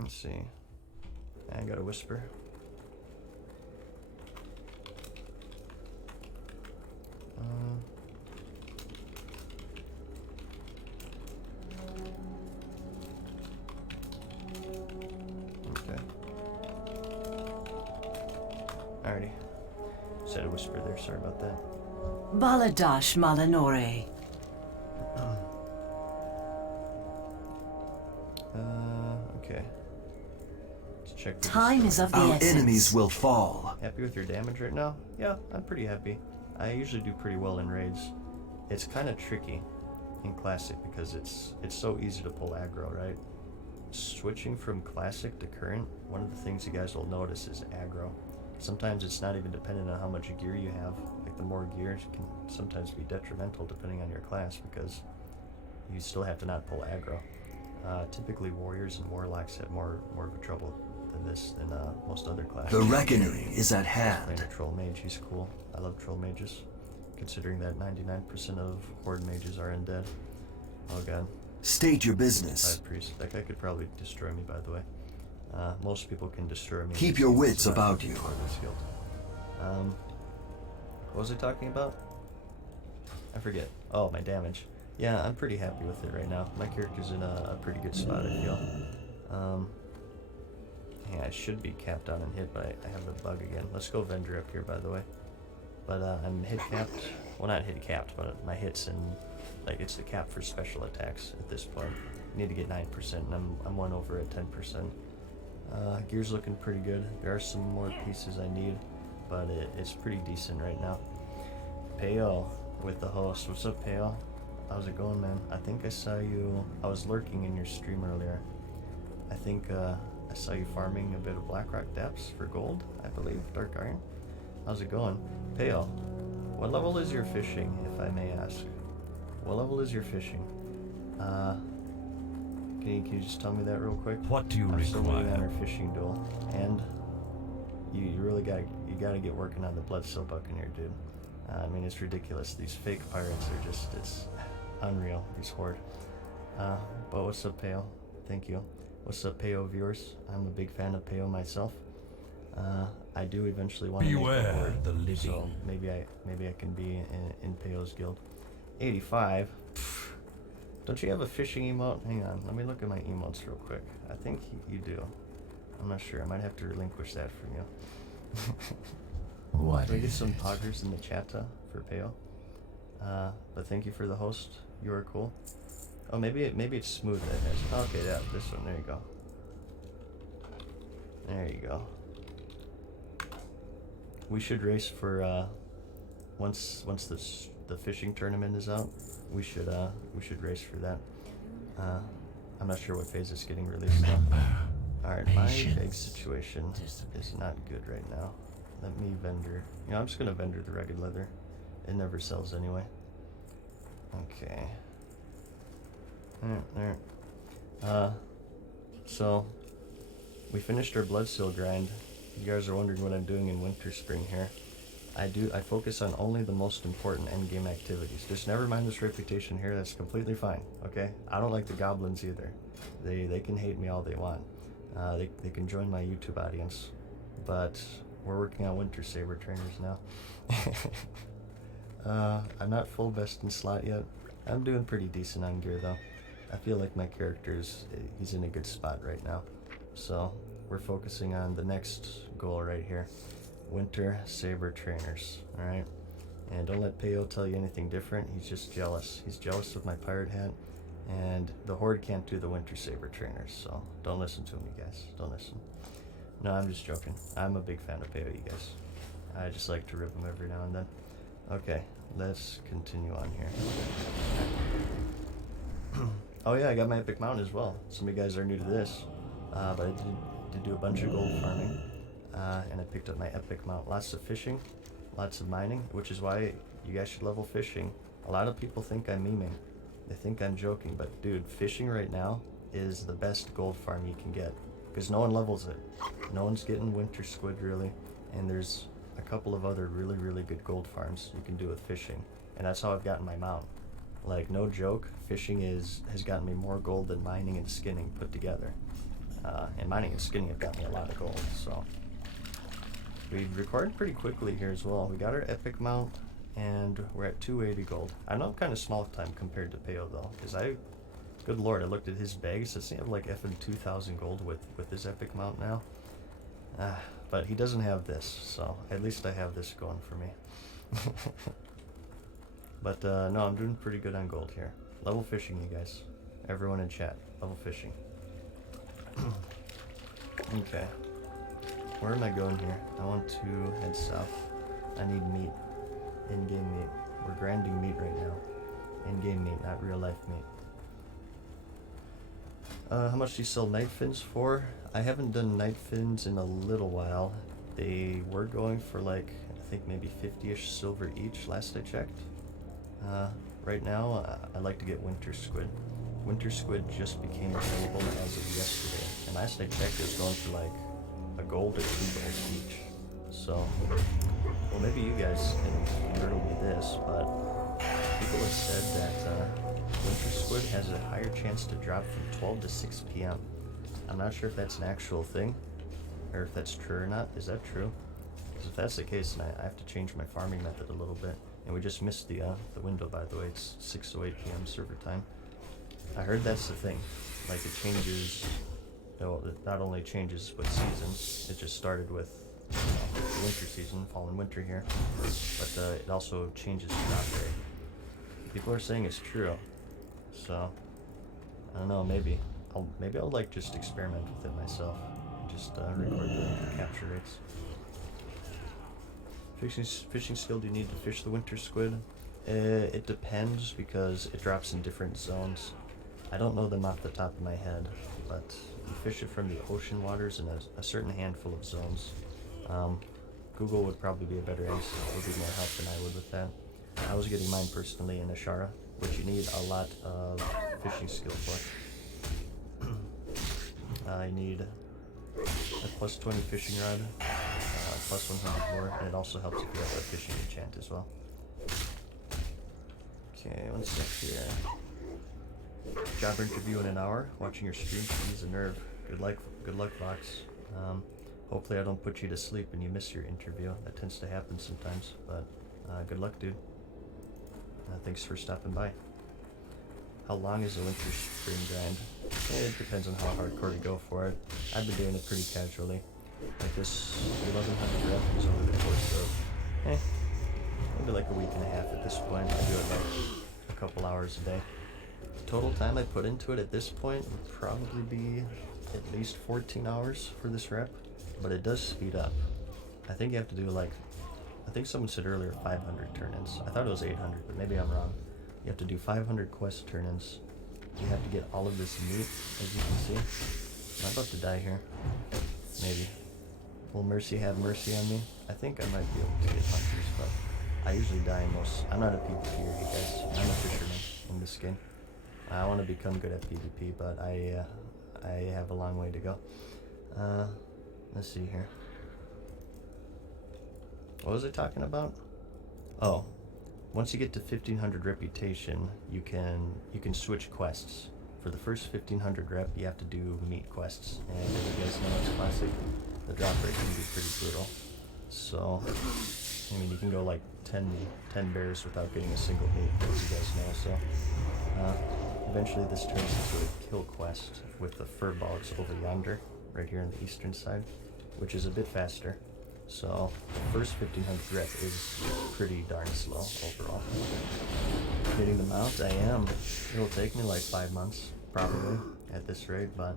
Let's see. I got a whisper. Okay. Alrighty. Said a whisper there, sorry about that. Baladash Malanore. Okay. Let's check. Time is of the Our essence. enemies will fall. Happy with your damage right now? Yeah, I'm pretty happy. I usually do pretty well in raids. It's kind of tricky in Classic because it's so easy to pull aggro, right? Switching from Classic to Current, one of the things you guys will notice is aggro. Sometimes it's not even dependent on how much gear you have. Like the more gear can sometimes be detrimental depending on your class because you still have to not pull aggro. Typically warriors and warlocks have more of a trouble than this than most other classes. The reckoning is at Playing hand. a troll mage, he's cool. I love troll mages, considering that 99% of horde mages are undead. Oh god. State your business. Five priest. That guy could probably destroy me, by the way. Most people can destroy me. Keep your wits about you. What was I talking about? I forget. Oh, my damage. Yeah, I'm pretty happy with it right now. My character's in a pretty good spot, I feel. Yeah, I should be capped on and hit, but I have the bug again. Let's go Vendor up here, by the way. But I'm hit capped. Well, not hit capped, but my hits and like it's the cap for special attacks at this point. I need to get 9%, and I'm 1 over at 10%. Gear's looking pretty good. There are some more pieces I need, but it's pretty decent right now. Peo with the host. What's up, Peo? How's it going, man? I think I saw you. I was lurking in your stream earlier. I think I saw you farming a bit of Blackrock Depths for gold, I believe. Dark Iron. How's it going? Peo, what level is your fishing, if I may ask? What level is your fishing? Can you just tell me that real quick? What do you I'm still waiting on require? our fishing duel, and you really gotta get working on the Bloodsteel Buccaneer, dude. I mean, it's ridiculous. These fake pirates are just, it's unreal, these horde. But what's up, Peo? Thank you. What's up, Peo viewers? I'm a big fan of Peo myself. I do eventually want to make a Beware horde, the living. so maybe I can be in Peo's guild. 85. Pfft. Don't you have a fishing emote? Hang on, let me look at my emotes real quick. I think you do. I'm not sure. I might have to relinquish that from you. What Can we get is some it? poggers in the chat for Peo? But thank you for the host. You are cool. Oh, maybe it's smooth that has. Okay, yeah, this one. There you go. There you go. We should race for once the fishing tournament is out. We should race for that. I'm not sure what phase it's getting released though. All right, my egg situation is not good right now. Let me vendor. You know, I'm just gonna vendor the rugged leather. It never sells anyway. Okay. There. So we finished our Bloodsteel grind. You guys are wondering what I'm doing in Winter Spring here. I focus on only the most important endgame activities. Just never mind this reputation here, that's completely fine, okay? I don't like the goblins either. They can hate me all they want. They can join my YouTube audience. But we're working on Winter Saber trainers now. I'm not full best in slot yet. I'm doing pretty decent on gear though. I feel like my he's in a good spot right now. So we're focusing on the next goal right here. Winter Saber trainers, alright? And don't let Peo tell you anything different. He's just jealous. He's jealous of my pirate hat. And the Horde can't do the Winter Saber trainers, so don't listen to him, you guys. Don't listen. No, I'm just joking. I'm a big fan of Peo, you guys. I just like to rip him every now and then. Okay, let's continue on here. Oh yeah, I got my epic mount as well. Some of you guys are new to this, but I did do a bunch of gold farming, and I picked up my epic mount. Lots of fishing, lots of mining, which is why you guys should level fishing. A lot of people think I'm memeing. They think I'm joking, but dude, fishing right now is the best gold farm you can get, because no one levels it. No one's getting winter squid really, and there's a couple of other really good gold farms you can do with fishing, and that's how I've gotten my mount. Like, no joke, fishing has gotten me more gold than mining and skinning put together. and mining and skinning have got me a lot of gold, so. We recorded pretty quickly here as well. We got our epic mount, and we're at 280 gold. I know I'm kind of small time compared to Peo though, because good lord, I looked at his bags. Doesn't he have like effing 2,000 gold with his epic mount now? But he doesn't have this, so at least I have this going for me. But no, I'm doing pretty good on gold here. Level fishing, you guys. Everyone in chat, level fishing. Okay. Where am I going here? I want to head south. I need meat. In-game meat. We're grinding meat right now. In-game meat, not real life meat. How much do you sell night fins for? I haven't done night fins in a little while. They were going for like, I think maybe 50-ish silver each last I checked. Right now, I like to get winter squid. Winter squid just became available as of yesterday. And last I checked, it was going for like a gold or 2 gold each. So, well, maybe you guys can riddle me this, but people have said that winter squid has a higher chance to drop from 12 to 6 p.m. I'm not sure if that's an actual thing, or if that's true or not. Is that true? Because if that's the case, then I have to change my farming method a little bit. And we just missed the window, by the way. It's 6 to 8 p.m. server time. I heard that's the thing. Like, it changes, it not only changes with seasons, it just started with the winter season, fall and winter here, but it also changes drop rate. People are saying it's true, so I don't know. Maybe I'll like just experiment with it myself, and just record the capture rates. Fishing skill do you need to fish the winter squid? It depends, because it drops in different zones. I don't know them off the top of my head, but you fish it from the ocean waters in a certain handful of zones. Google would probably be a better answer. It would be more help than I would with that. I was getting mine personally in Ashara, which you need a lot of fishing skill for. I need a plus 20 fishing rod, plus 100 lure, and it also helps if you have a fishing enchant as well. Okay, one sec here. Job interview in an hour. Watching your stream can ease a nerve. Good luck, Vox. Hopefully I don't put you to sleep and you miss your interview. That tends to happen sometimes, but good luck, dude. Thanks for stopping by. How long is a winter spring grind? It depends on how hardcore you go for it. I've been doing it pretty casually. Like this 1100 rep is over the course of, maybe like a week and a half at this point. I do it like a couple hours a day. The total time I put into it at this point would probably be at least 14 hours for this rep, but it does speed up. I think you have to do like, I think someone said earlier 500 turn-ins. I thought it was 800, but maybe I'm wrong. You have to do 500 quest turn-ins. You have to get all of this meat, as you can see. I'm about to die here. Maybe. Will Mercy have mercy on me? I think I might be able to get hunters, but I usually die in most. I'm not a PvPer, you guys. I'm a fisherman in this game. I want to become good at PvP, but I have a long way to go. Let's see here. What was I talking about? Oh, once you get to 1500 reputation, you can switch quests. For the first 1500 rep, you have to do meat quests, and as you guys know, it's classic. The drop rate can be pretty brutal. So, I mean, you can go like 10 bears without getting a single meat, as you guys know. So, eventually this turns into a kill quest with the fur bogs over yonder, right here on the eastern side, which is a bit faster. So, the first 1500 rep is pretty darn slow overall. Getting the mount, I am. It'll take me like 5 months, probably, at this rate, but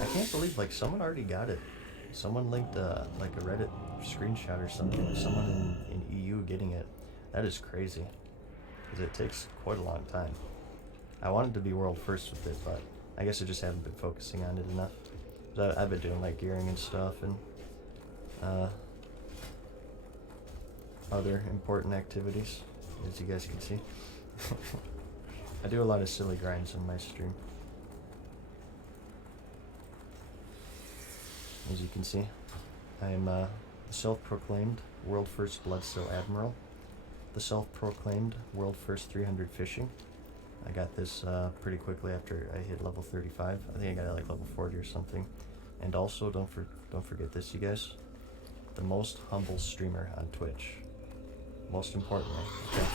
I can't believe, like, someone already got it. Someone linked like a Reddit screenshot or something, someone in EU getting it. That is crazy, because it takes quite a long time. I wanted to be world first with it, but I guess I just haven't been focusing on it enough. I've been doing like gearing and stuff, and other important activities, as you guys can see. I do a lot of silly grinds on my stream. As you can see, I am the self-proclaimed world first Bloodsteel Admiral, the self-proclaimed world first 300 fishing. I got this pretty quickly after I hit level 35. I think I got it like level 40 or something. And also, don't forget this, you guys. The most humble streamer on Twitch. Most importantly, okay?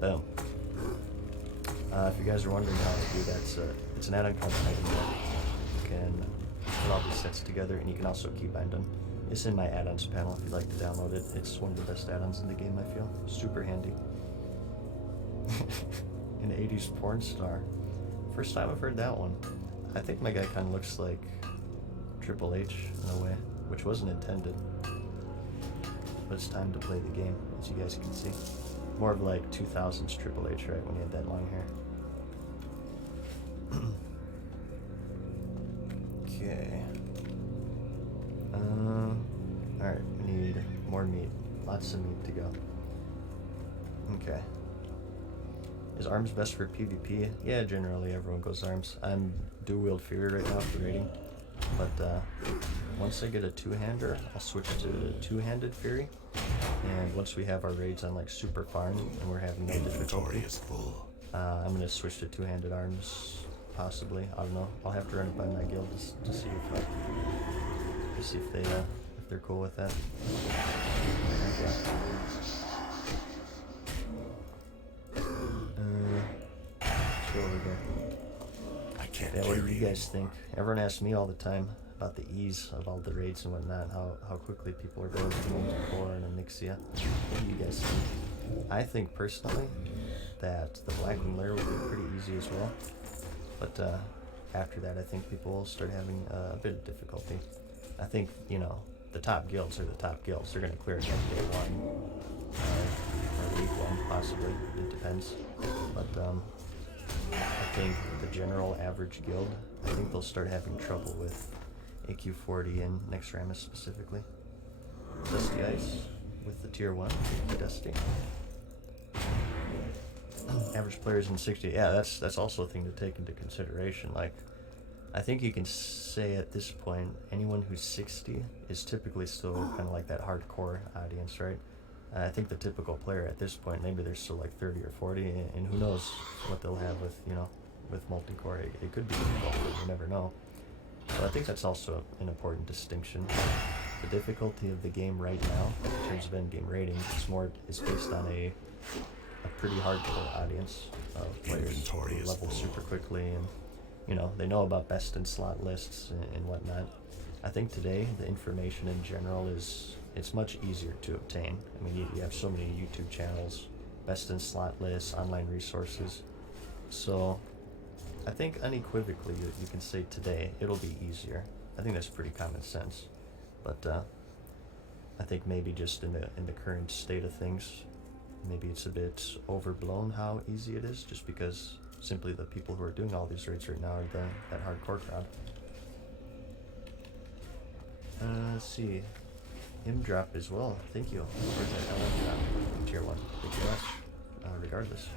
Boom. If you guys are wondering how to do that, it's an add-on called Item Deck. You can put all these sets together, and you can also keybind them. It's in my add-ons panel if you'd like to download it. It's one of the best add-ons in the game, I feel. Super handy. An 80s porn star. First time I've heard that one. I think my guy kind of looks like Triple H in a way, which wasn't intended. But it's time to play the game, as you guys can see. More of like 2000s Triple H, right, when he had that long hair. Okay. Alright, we need more meat. Lots of meat to go. Okay. Is arms best for PvP? Yeah, generally everyone goes arms. I'm dual-wield Fury right now for raiding. But once I get a two-hander, I'll switch to two-handed Fury. And once we have our raids on like super farm and we're having no difficulty, I'm gonna switch to two-handed arms. Possibly, I don't know. I'll have to run it by my guild to see if they're cool with that. Okay. Let's go over there. I can't. Yeah, what do you guys think? Everyone asks me all the time about the ease of all the raids and whatnot, how quickly people are going from multicore and Onyxia. What do you guys think? I think personally that the Blackwing layer will be pretty easy as well. But after that, I think people will start having a bit of difficulty. I think, you know, the top guilds are the top guilds. They're going to clear it on day one, or week one, possibly. It depends. But I think the general average guild, I think they'll start having trouble with AQ40 and Nexramus specifically. Dusty Ice with the tier 1, Dusty. Average players in 60. Yeah, that's also a thing to take into consideration. Like, I think you can say at this point, anyone who's 60 is typically still kind of like that hardcore audience, right? I think the typical player at this point, maybe they're still like 30 or 40, and who knows what they'll have with, you know, with multi-core. It could be difficult, but you never know. So I think that's also an important distinction. The difficulty of the game right now, in terms of endgame rating, is based on a pretty hardcore audience of players who level super quickly, and you know, they know about best in slot lists and whatnot. I think today the information in general it's much easier to obtain. I mean, you have so many YouTube channels, best in slot lists, online resources. So I think unequivocally you can say today it'll be easier. I think that's pretty common sense. But I think maybe just in the current state of things, maybe it's a bit overblown how easy it is, just because simply the people who are doing all these raids right now are that hardcore crowd. Let's see. Drop as well. Thank you. Where's that LM drop? Tier 1. Thank you much. Regardless.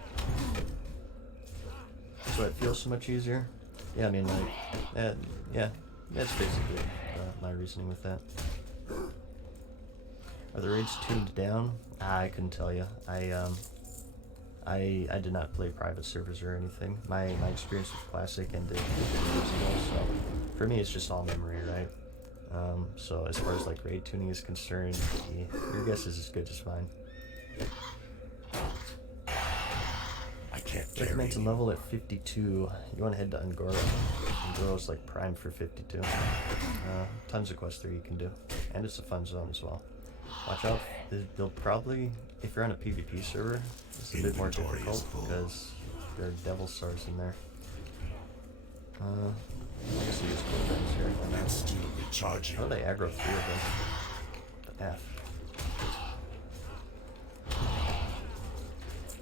So it feels so much easier. Yeah, I mean, like, yeah, that's basically my reasoning with that. Are the raids tuned down? I couldn't tell you. I did not play private servers or anything. My experience with Classic ended 15 years ago, so for me it's just all memory, right? So as far as like raid tuning is concerned, your guess is as good as mine. I can't Recommend to level at 52. You want to head to Ungoro. Ungoro's like prime for 52. Tons of quest 3 you can do, and it's a fun zone as well. Watch out, they'll probably, if you're on a PvP server, it's a bit more difficult because there are devil stars in there. I guess you use cool things here. That's still recharging. How do they aggro 3 of them? The F.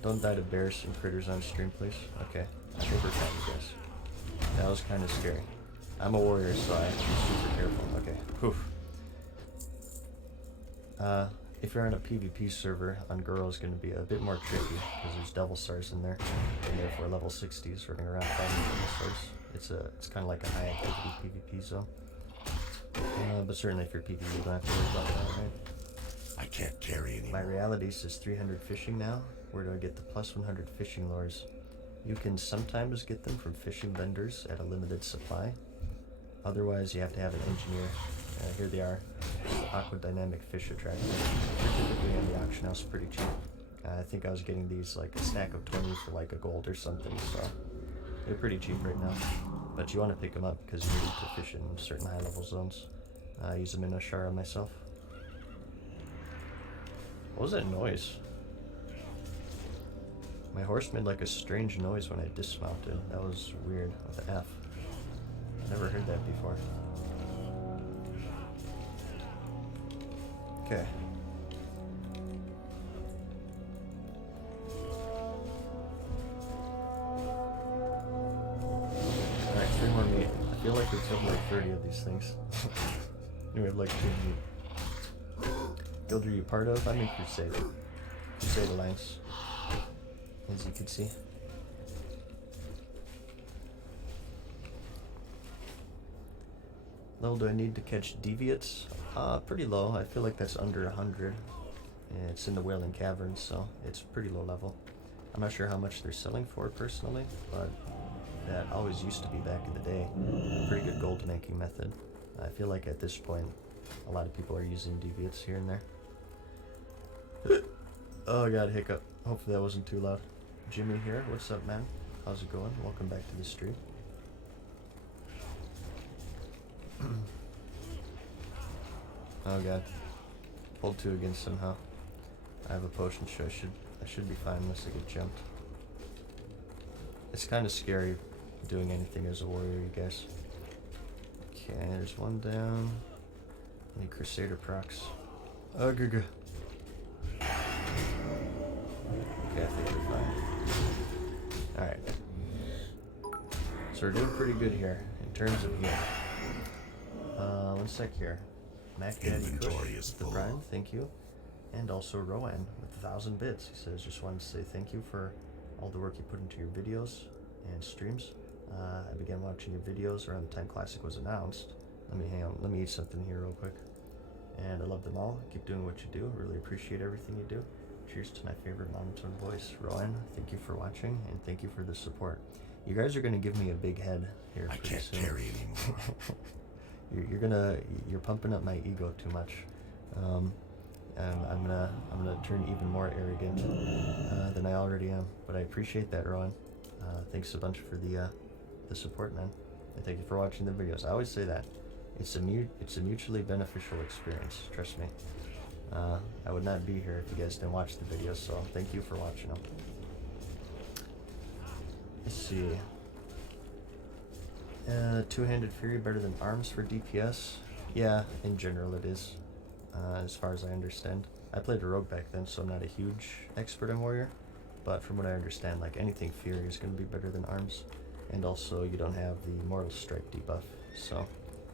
Don't die to bears and critters on stream, please. Okay, I think we're fine, you guys. That was kind of scary. I'm a warrior, so I have to be super careful. Okay, whew. If you're on a PvP server, Ungoro is going to be a bit more tricky because there's devil stars in there, and therefore level 60s running around fighting devil stars. It's kind of like a high activity PvP zone. But certainly if you're PvP, you don't have to worry about that, right? I can't carry anymore. My reality says 300 fishing now. Where do I get the plus 100 fishing lures? You can sometimes get them from fishing vendors at a limited supply. Otherwise, you have to have an engineer. Here they are, aquadynamic fish attractors. They're typically in the auction house pretty cheap. I think I was getting these like a stack of 20 for like a gold or something, so they're pretty cheap right now. But you want to pick them up because you need to fish in certain high level zones. I use them in Ashara myself. What was that noise? My horse made like a strange noise when I dismounted. That was weird with the F. Never heard that before. Okay. Alright, 3 more meat. I feel like we've killed like 30 of these things. We have like 2 meat. Guild are you part of? I'm in Crusade. Crusade Alliance. As you can see. Level do I need to catch deviates? Pretty low. I feel like that's under 100. It's in the Wailing Caverns, so it's pretty low level. I'm not sure how much they're selling for personally, but that always used to be back in the day a pretty good gold making method. I feel like at this point a lot of people are using deviates here and there. Oh, I got a hiccup. Hopefully that wasn't too loud. Jimmy here. What's up, man? How's it going? Welcome back to the stream. Oh god. Pulled 2 again somehow. I have a potion, so I should be fine unless I get jumped. It's kind of scary doing anything as a warrior, you guys. Okay, there's 1 down. Any Crusader procs? Oh, good. Okay, I think we're fine. Alright. So we're doing pretty good here in terms of gear. 1 sec here. Mac Daddy Kush with the Prime, thank you. And also Rowan with 1,000 bits. He says, just wanted to say thank you for all the work you put into your videos and streams. I began watching your videos around the time Classic was announced. Let me eat something here real quick. And I love them all. Keep doing what you do. Really appreciate everything you do. Cheers to my favorite monotone voice, Rowan. Thank you for watching and thank you for the support. You guys are gonna give me a big head here I pretty can't soon. carry anymore. You're pumping up my ego too much. I'm gonna turn even more arrogant than I already am. But I appreciate that, Rowan. Thanks a bunch for the support, man. And thank you for watching the videos. I always say that. It's a mutually beneficial experience. Trust me. I would not be here if you guys didn't watch the videos. So thank you for watching them. Let's see. Two-handed fury better than arms for DPS? Yeah, in general it is. As far as I understand. I played a rogue back then, so I'm not a huge expert on warrior. But from what I understand, like anything fury is going to be better than arms. And also you don't have the mortal strike debuff, so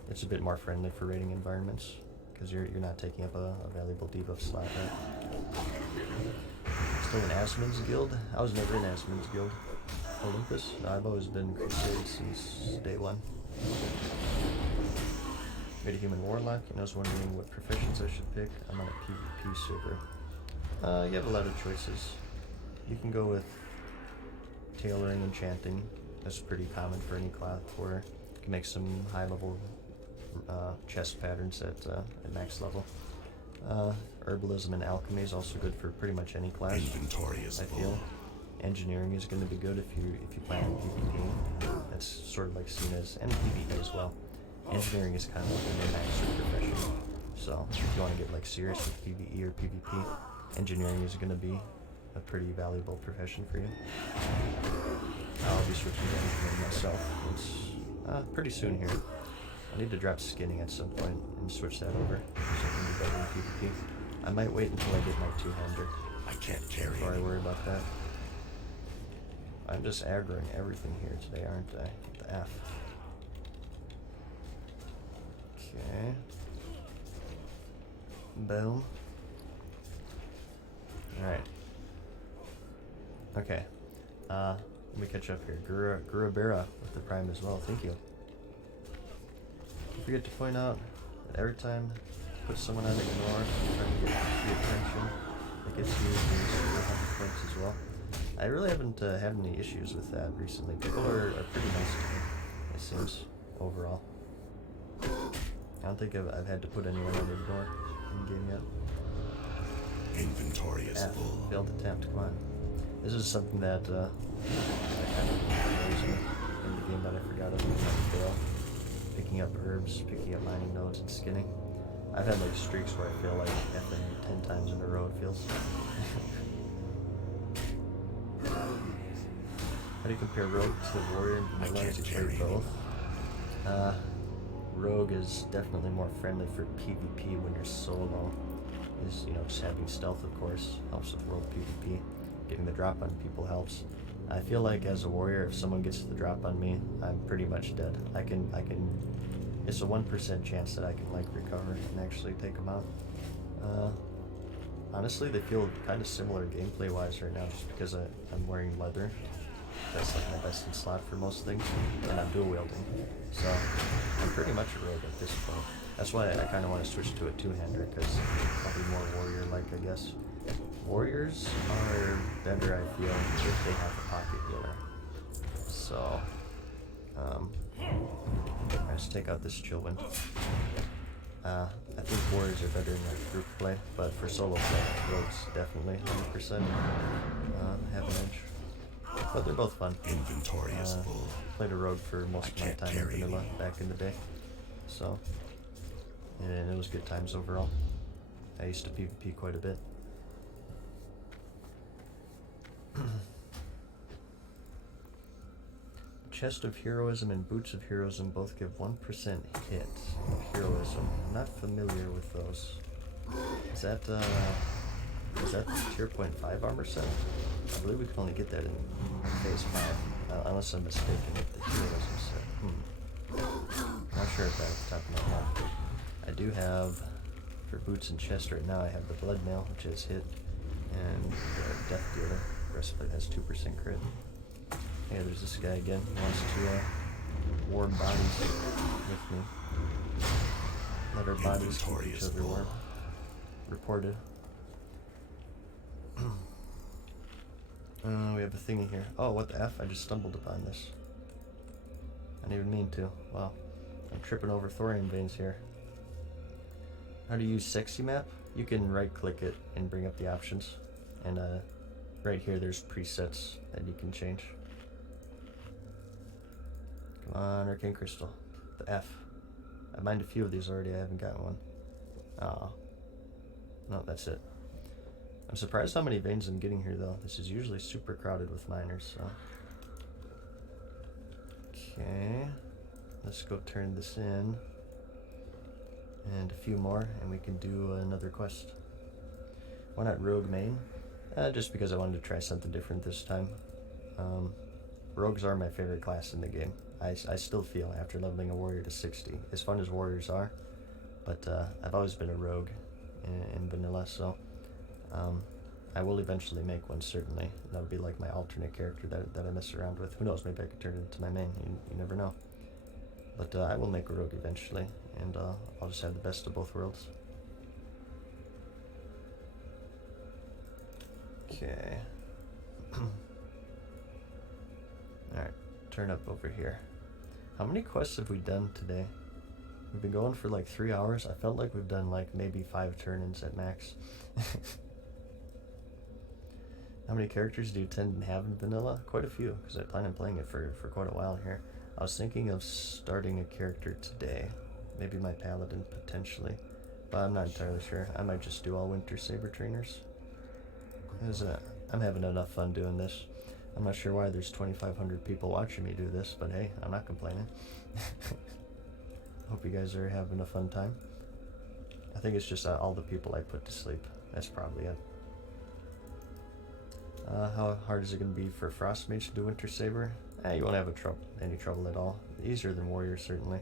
it's a bit more friendly for raiding environments because you're not taking up a valuable debuff slot, right? Still in Asmon's guild? I was never in Asmon's guild. Olympus? No, I've always been Crusade since day 1. Made a human warlock, and I was wondering what professions I should pick. I'm on a PvP server. You have a lot of choices. You can go with tailoring, enchanting. That's pretty common for any class where you can make some high level chest patterns at max level. Herbalism and alchemy is also good for pretty much any class. Inventory is I feel. Engineering is going to be good if you plan on PvP. That's sort of like seen as, and PvE as well. Engineering is kind of like a master profession. So if you want to get like serious with PvE or PvP, engineering is going to be a pretty valuable profession for you. I'll be switching to engineering myself. It's pretty soon here. I need to drop skinning at some point and switch that over so I can be better in PvP. I might wait until I get my two-hander I can't carry before I anymore. worry about that. I'm just aggroing everything here today, aren't I? The F. Okay. Boom. Alright. Okay. Let me catch up here. Gurabera with the Prime as well. Thank you. Don't forget to point out that every time you put someone on ignore, trying to get the attention, it gets you these 100 points as well. I really haven't had any issues with that recently. People are pretty nice to me, it seems, overall. don't think I've had to put anyone on ignore in game yet. Inventory is full. Failed attempt, come on. This is something that I kind of annoys me in the game that I forgot of when I fail. Picking up herbs, picking up mining nodes, and skinning. I've had like streaks where I fail like effing 10 times in a row, it feels. How do you compare Rogue to Warrior and Vanilla as you play both? Rogue is definitely more friendly for PvP when you're solo. Is, you know, just having stealth, of course, helps with world PvP. Getting the drop on people helps. I feel like as a warrior, if someone gets the drop on me, I'm pretty much dead. I can. It's a 1% chance that I can like recover and actually take them out. Honestly, they feel kind of similar gameplay-wise right now, just because I'm wearing leather. That's like my best in slot for most things, and I'm dual wielding. So I'm pretty much a rogue at this point. That's why I kind of want to switch to a two-hander, because I'll be more warrior-like, I guess. Warriors are better, I feel, if they have a pocket healer. So, let's take out this Chillwind. I think warriors are better in like group play, but for solo play, rogues definitely 100% have an edge. But they're both fun. Inventory is full. Played a rogue for most of my time in vanilla back in the day, so and it was good times overall. I used to PvP quite a bit. Chest of Heroism and Boots of Heroism both give 1% hit of Heroism. I'm not familiar with those. Is that tier 0.5 armor set? I believe we can only get that in phase 5, unless I'm mistaken with the Heroism set. Not sure if that's top of my head. I do have, for Boots and Chest right now, I have the Blood Mail, which is hit, and the Death Dealer. Breastplate has 2% crit. Yeah, there's this guy again. He wants to warm bodies with me. Let our bodies keep each other warm. Reported. We have a thingy here. Oh, what the F? I just stumbled upon this. I didn't even mean to. Wow. I'm tripping over thorium veins here. How to use Sexy Map? You can right click it and bring up the options. And right here there's presets that you can change. Come on, Arcane Crystal. The F. I mined a few of these already, I haven't gotten one. Aw. No, that's it. I'm surprised how many veins I'm getting here though. This is usually super crowded with miners, so. Okay. Let's go turn this in. And a few more, and we can do another quest. Why not Rogue main? Just because I wanted to try something different this time. Rogues are my favorite class in the game. I still feel, after leveling a warrior to 60, as fun as warriors are, but I've always been a rogue in vanilla, so I will eventually make one, certainly. That would be like my alternate character that I mess around with. Who knows, maybe I could turn it into my main, you never know. But I will make a rogue eventually, and I'll just have the best of both worlds. Okay. Alright, turn up over here. How many quests have we done today? We've been going for like 3 hours. I felt like we've done like maybe 5 turn-ins at max. How many characters do you tend to have in vanilla? Quite a few, because I plan on playing it for quite a while here. I was thinking of starting a character today. Maybe my paladin, potentially. But I'm not entirely sure. I might just do all Winter Saber trainers. I'm having enough fun doing this. I'm not sure why there's 2,500 people watching me do this, but hey, I'm not complaining. Hope you guys are having a fun time. I think it's just all the people I put to sleep. That's probably it. How hard is it going to be for Frost Mage to do Winter Saber? You won't have any trouble at all. Easier than Warrior, certainly.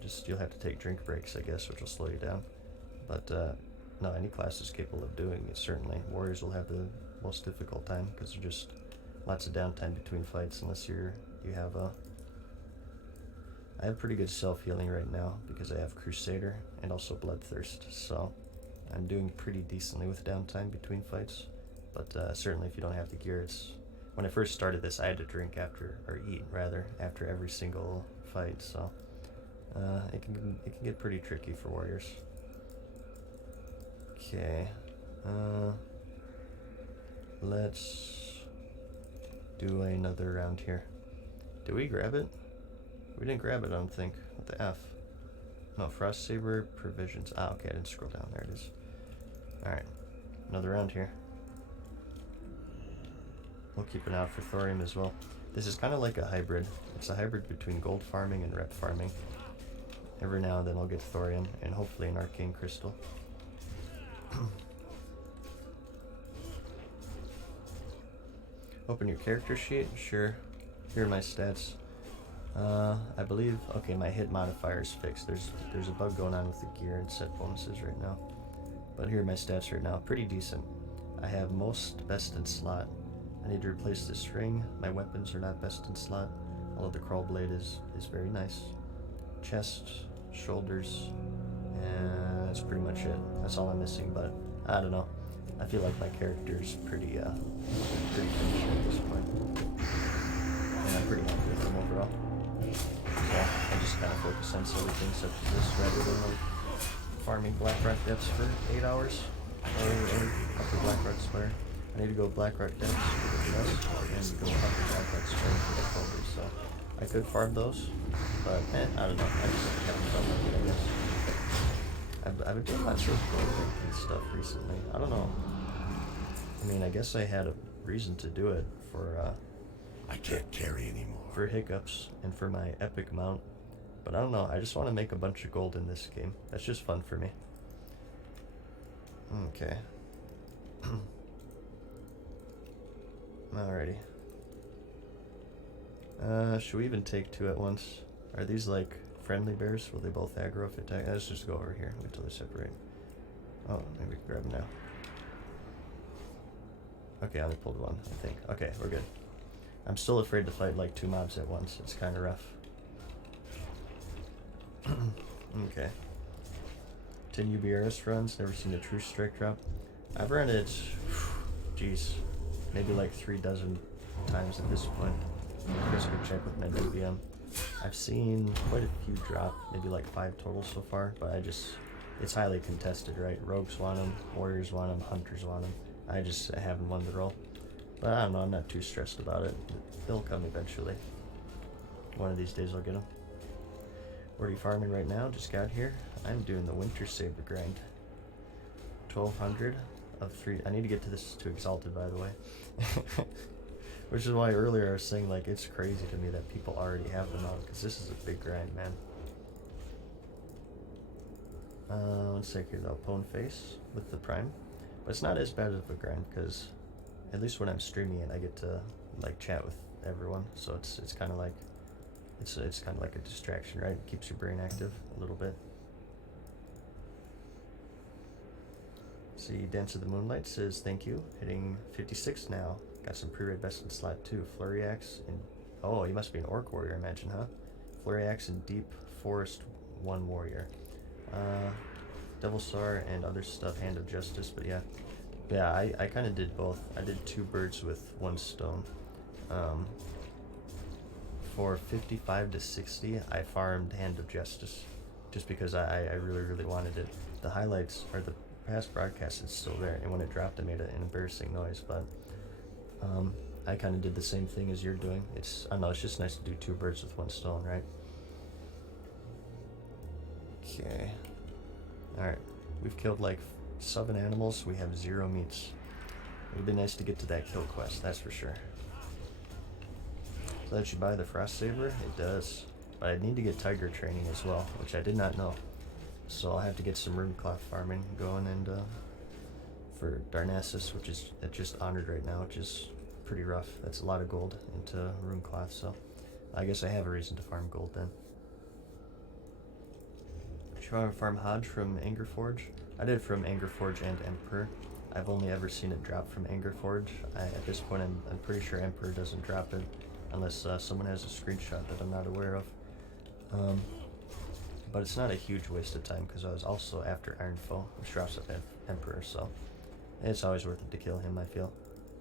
Just you'll have to take drink breaks, I guess, which will slow you down. But no, any class is capable of doing it, certainly. Warriors will have the most difficult time because there's just lots of downtime between fights unless you have a... I have pretty good self-healing right now because I have Crusader and also Bloodthirst, so I'm doing pretty decently with downtime between fights. But certainly if you don't have the gear, it's... When I first started this, I had to drink after, or eat rather, after every single fight, so It can get pretty tricky for warriors. Okay. Let's do another round here. Did we grab it? We didn't grab it, I don't think. What the F? No, Frost Saber provisions. Ah, okay, I didn't scroll down. There it is. Alright. Another round here. We'll keep an eye out for thorium as well. This is kind of like a hybrid. It's a hybrid between gold farming and rep farming. Every now and then I'll get thorium and hopefully an arcane crystal. Open your character sheet. Sure. Here are my stats. I believe, okay, my hit modifier is fixed. There's a bug going on with the gear and set bonuses right now. But here are my stats right now. Pretty decent. I have most best in slot. I need to replace this ring. My weapons are not best in slot. Although the crawl blade is very nice. Chest, shoulders, and that's pretty much it. That's all I'm missing, but I don't know. I feel like my character's pretty finished at this point. And I'm pretty happy with him overall. So I just kind of focus on silly things such as this rather than like farming Blackrock Depths for 8 hours. Or Upper Blackrock Spire. I need to go Blackrock Depths for the chest and go Upper Blackrock Spire for the shoulders. So I could farm those, but I don't know. I just haven't felt like it, I guess. I've been doing lots of gold and stuff recently. I don't know. I mean, I guess I had a reason to do it for I can't carry anymore. for hiccups and for my epic mount, but I don't know. I just want to make a bunch of gold in this game. That's just fun for me. Okay. Alrighty. Should we even take 2 at once? Are these like friendly bears? Will they both aggro if attack? Let's just go over here. Wait till they separate. Oh, maybe we can grab them now. Okay, I only pulled 1, I think. Okay, we're good. I'm still afraid to fight like 2 mobs at once. It's kind of rough. Okay. 10 UBRS runs. Never seen a true strike drop. I've run it, geez, maybe like 3 dozen times at this point. I guess I could check with my WM. I've seen quite a few drop, maybe like 5 total so far, but it's highly contested, right? Rogues want them, warriors want them, hunters want them. I haven't won the roll. But I don't know, I'm not too stressed about it. They'll come eventually. One of these days I'll get them. What are you farming right now? Just got here. I'm doing the Winter Saber grind. 1200 of 3. I need to get to this to Exalted, by the way. Which is why earlier I was saying, like, it's crazy to me that people already have them out, because this is a big grind, man. 1 second here, though. Pwn face with the Prime. But it's not as bad of a grind, because at least when I'm streaming it, I get to, like, chat with everyone. So it's kind of like, it's kind of like a distraction, right? It keeps your brain active a little bit. See, Dance of the Moonlight says, thank you. Hitting 56 now. Got some pre-raid best in slot too. Flurry Axe and oh, you must be an Orc warrior, I imagine, huh? Flurry Axe and Deep Forest 1 warrior. Devil Star and other stuff, Hand of Justice, but yeah. Yeah, I kind of did both. I did 2 birds with 1 stone. For 55 to 60, I farmed Hand of Justice just because I really, really wanted it. The highlights, or the past broadcast is still there, and when it dropped, I made an embarrassing noise, but I kind of did the same thing as you're doing. I don't know, it's just nice to do 2 birds with 1 stone, right? Okay. Alright, we've killed like 7 animals, we have 0 meats. It would be nice to get to that kill quest, that's for sure. So that should buy the Frost Saber? It does. But I need to get Tiger training as well, which I did not know. So I'll have to get some Runecloth farming going, and for Darnassus, which is just honored right now, which is pretty rough. That's a lot of gold into Runecloth, so I guess I have a reason to farm gold then. Should I farm Hodge from Angerforge? I did from Angerforge and Emperor. I've only ever seen it drop from Angerforge. At this point, I'm pretty sure Emperor doesn't drop it, unless someone has a screenshot that I'm not aware of. But it's not a huge waste of time, because I was also after Iron Foe, which drops up Emperor, so it's always worth it to kill him, I feel.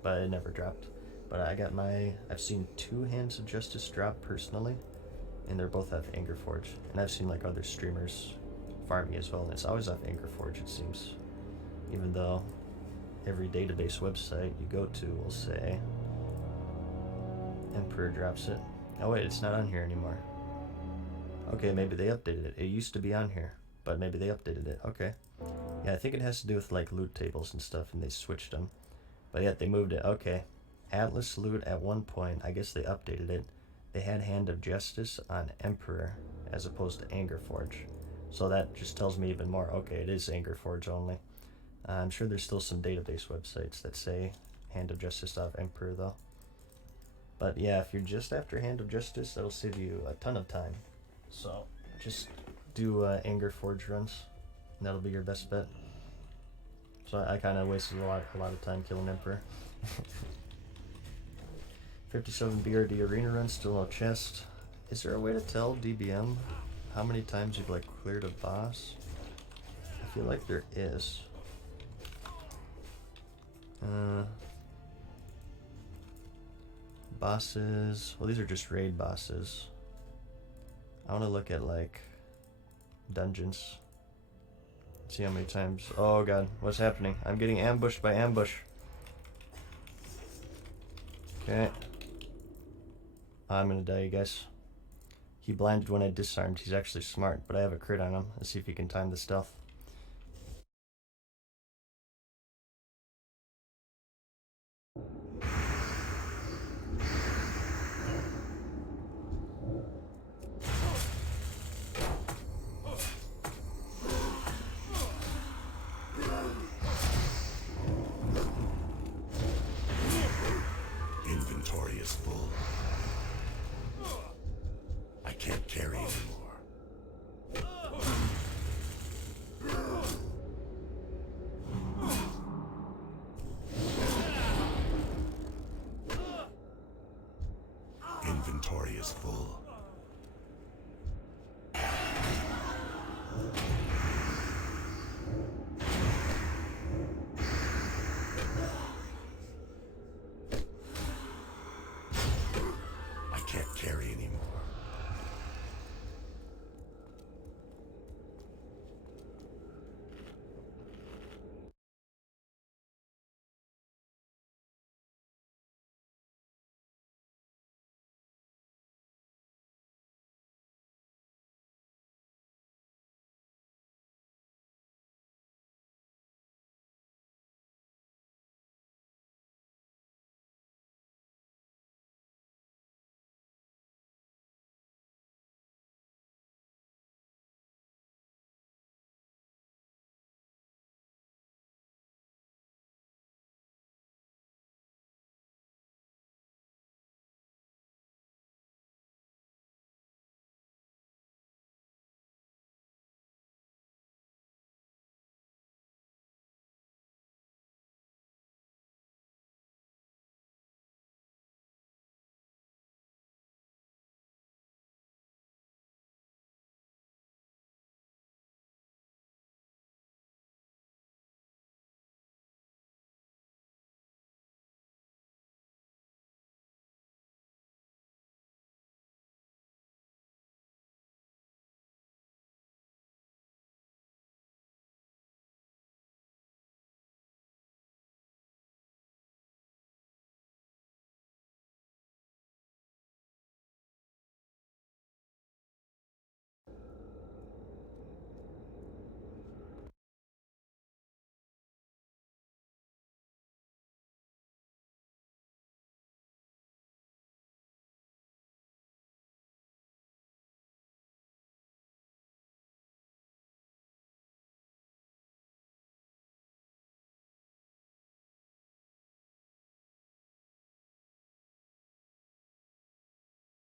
But it never dropped. But I've seen 2 Hands of Justice drop personally, and they're both off Angerforge. And I've seen like other streamers farming as well, and it's always off Angerforge, it seems. Even though every database website you go to will say Emperor drops it. Oh wait, it's not on here anymore. Okay, maybe they updated it. It used to be on here, but maybe they updated it. Okay. Yeah, I think it has to do with like loot tables and stuff, and they switched them. But yeah, they moved it. Okay. Atlas loot at one point, I guess they updated it. They had Hand of Justice on Emperor as opposed to Angerforge. So that just tells me even more. Okay, it is Angerforge only. I'm sure there's still some database websites that say Hand of Justice off Emperor though. But yeah, if you're just after Hand of Justice, that'll save you a ton of time. So just do Angerforge runs, and that'll be your best bet. So I kind of wasted a lot of time killing Emperor. 57 BRD arena runs, still no chest. Is there a way to tell DBM how many times you've like cleared a boss? I feel like there is. Bosses. Well, these are just raid bosses. I want to look at like dungeons. See how many times. Oh god, what's happening? I'm getting ambushed by ambush. Okay. I'm gonna die, you guys. He blinded when I disarmed. He's actually smart, but I have a crit on him. Let's see if he can time the stealth. Inventory is full. I can't carry anymore. Inventory is full. I can't carry anymore.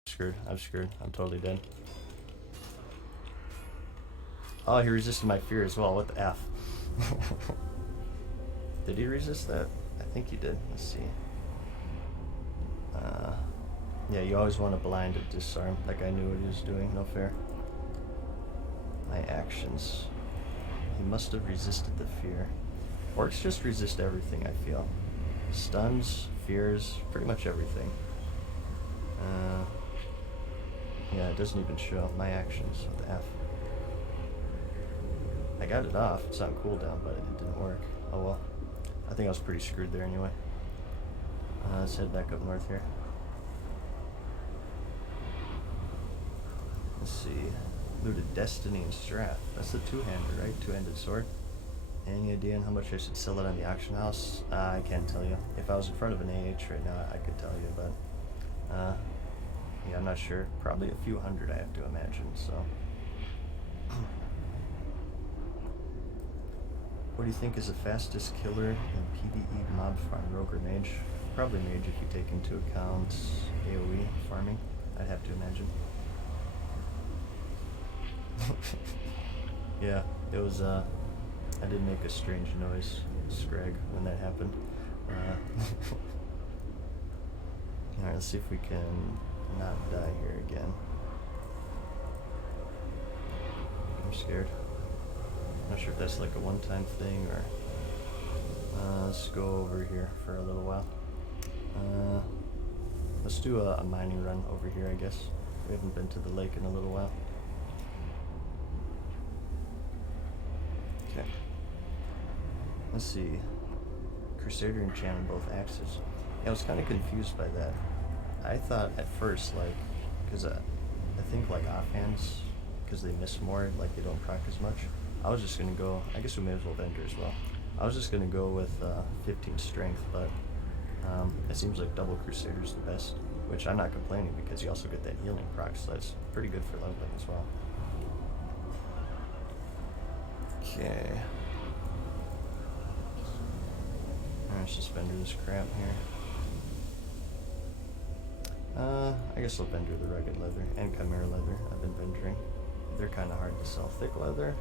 Screwed. I'm screwed. I'm totally dead. Oh, he resisted my fear as well. What the F? Did he resist that? I think he did. Let's see. Yeah, you always want to blind and disarm. That guy knew what he was doing. No fair. My actions. He must have resisted the fear. Orcs just resist everything, I feel. Stuns, fears, pretty much everything. Yeah, it doesn't even show my actions with the F. I got it off. It's on cooldown, but it didn't work. Oh well. I think I was pretty screwed there anyway. Let's head back up north here. Let's see. Looted Destiny and Strath. That's the two-hander, right? Two-handed sword. Any idea on how much I should sell it on the auction house? I can't tell you. If I was in front of an AH right now, I could tell you, but yeah, I'm not sure. Probably a few hundred, I have to imagine, so. What do you think is the fastest killer in PvE mob farm, rogue or mage? Probably mage if you take into account AoE farming, I'd have to imagine. Yeah, it was, I did make a strange noise, Scrag, when that happened. Alright, let's see if we can not die here again. I'm scared. Not sure if that's like a one-time thing or... let's go over here for a little while. Let's do a mining run over here, I guess. We haven't been to the lake in a little while. Okay. Let's see. Crusader enchantment both axes. Yeah, I was kind of confused by that. I thought at first, like, because I think like offhands, because they miss more, like they don't proc as much. I was just gonna go, I guess we may as well vendor as well. I was just gonna go with 15 strength, but it seems like double Crusader's the best, which I'm not complaining because you also get that healing proc, so that's pretty good for leveling as well. Okay. Let's just vendor this crap here. I guess I'll vendor the rugged leather and chimera leather. I've been vendoring. They're kind of hard to sell. Thick leather?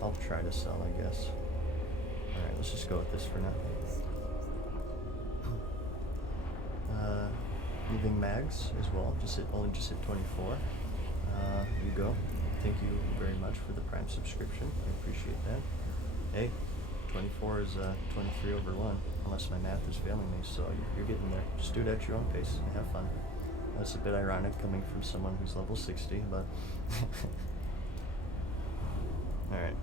I'll try to sell, I guess. Alright, let's just go with this for now. Leaving mags as well. Only just hit 24. You go. Thank you very much for the Prime subscription. I appreciate that. Hey, 24 is 23 over 1, unless my math is failing me, so you're getting there. Just do it at your own pace and have fun. That's a bit ironic coming from someone who's level 60, but... Alright.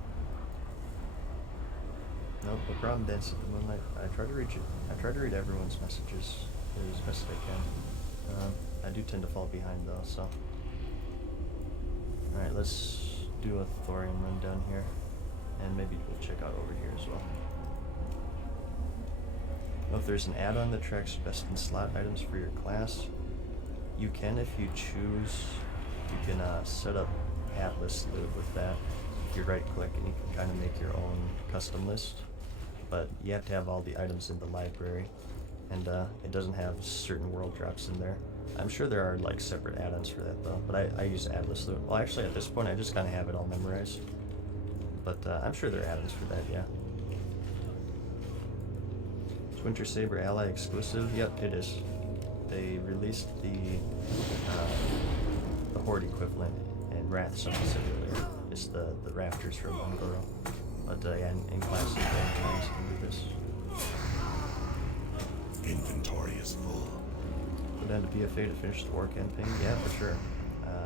Nope, no problem, Dance at the Moonlight. I try to read everyone's messages as best I can. I do tend to fall behind though, so... Alright, let's do a Thorium run down here. And maybe we'll check out over here as well. Well, if there's an add-on that tracks best in slot items for your class, you can if you choose. You can set up Atlas loot with that. If you right-click and you can kind of make your own custom list. But you have to have all the items in the library, and it doesn't have certain world drops in there. I'm sure there are like separate add-ons for that though, but I use Atlas loot. Well, actually at this point I just kind of have it all memorized. But I'm sure there are add-ons for that, yeah. Is Winter Saber Ally exclusive? Yep, it is. They released the Horde equivalent in Wrath, someone said earlier. It's the Raptors from Ungoro. But yeah, in classes they can do this. Inventory is full. Go down to BFA to finish the war campaign? Yeah, for sure.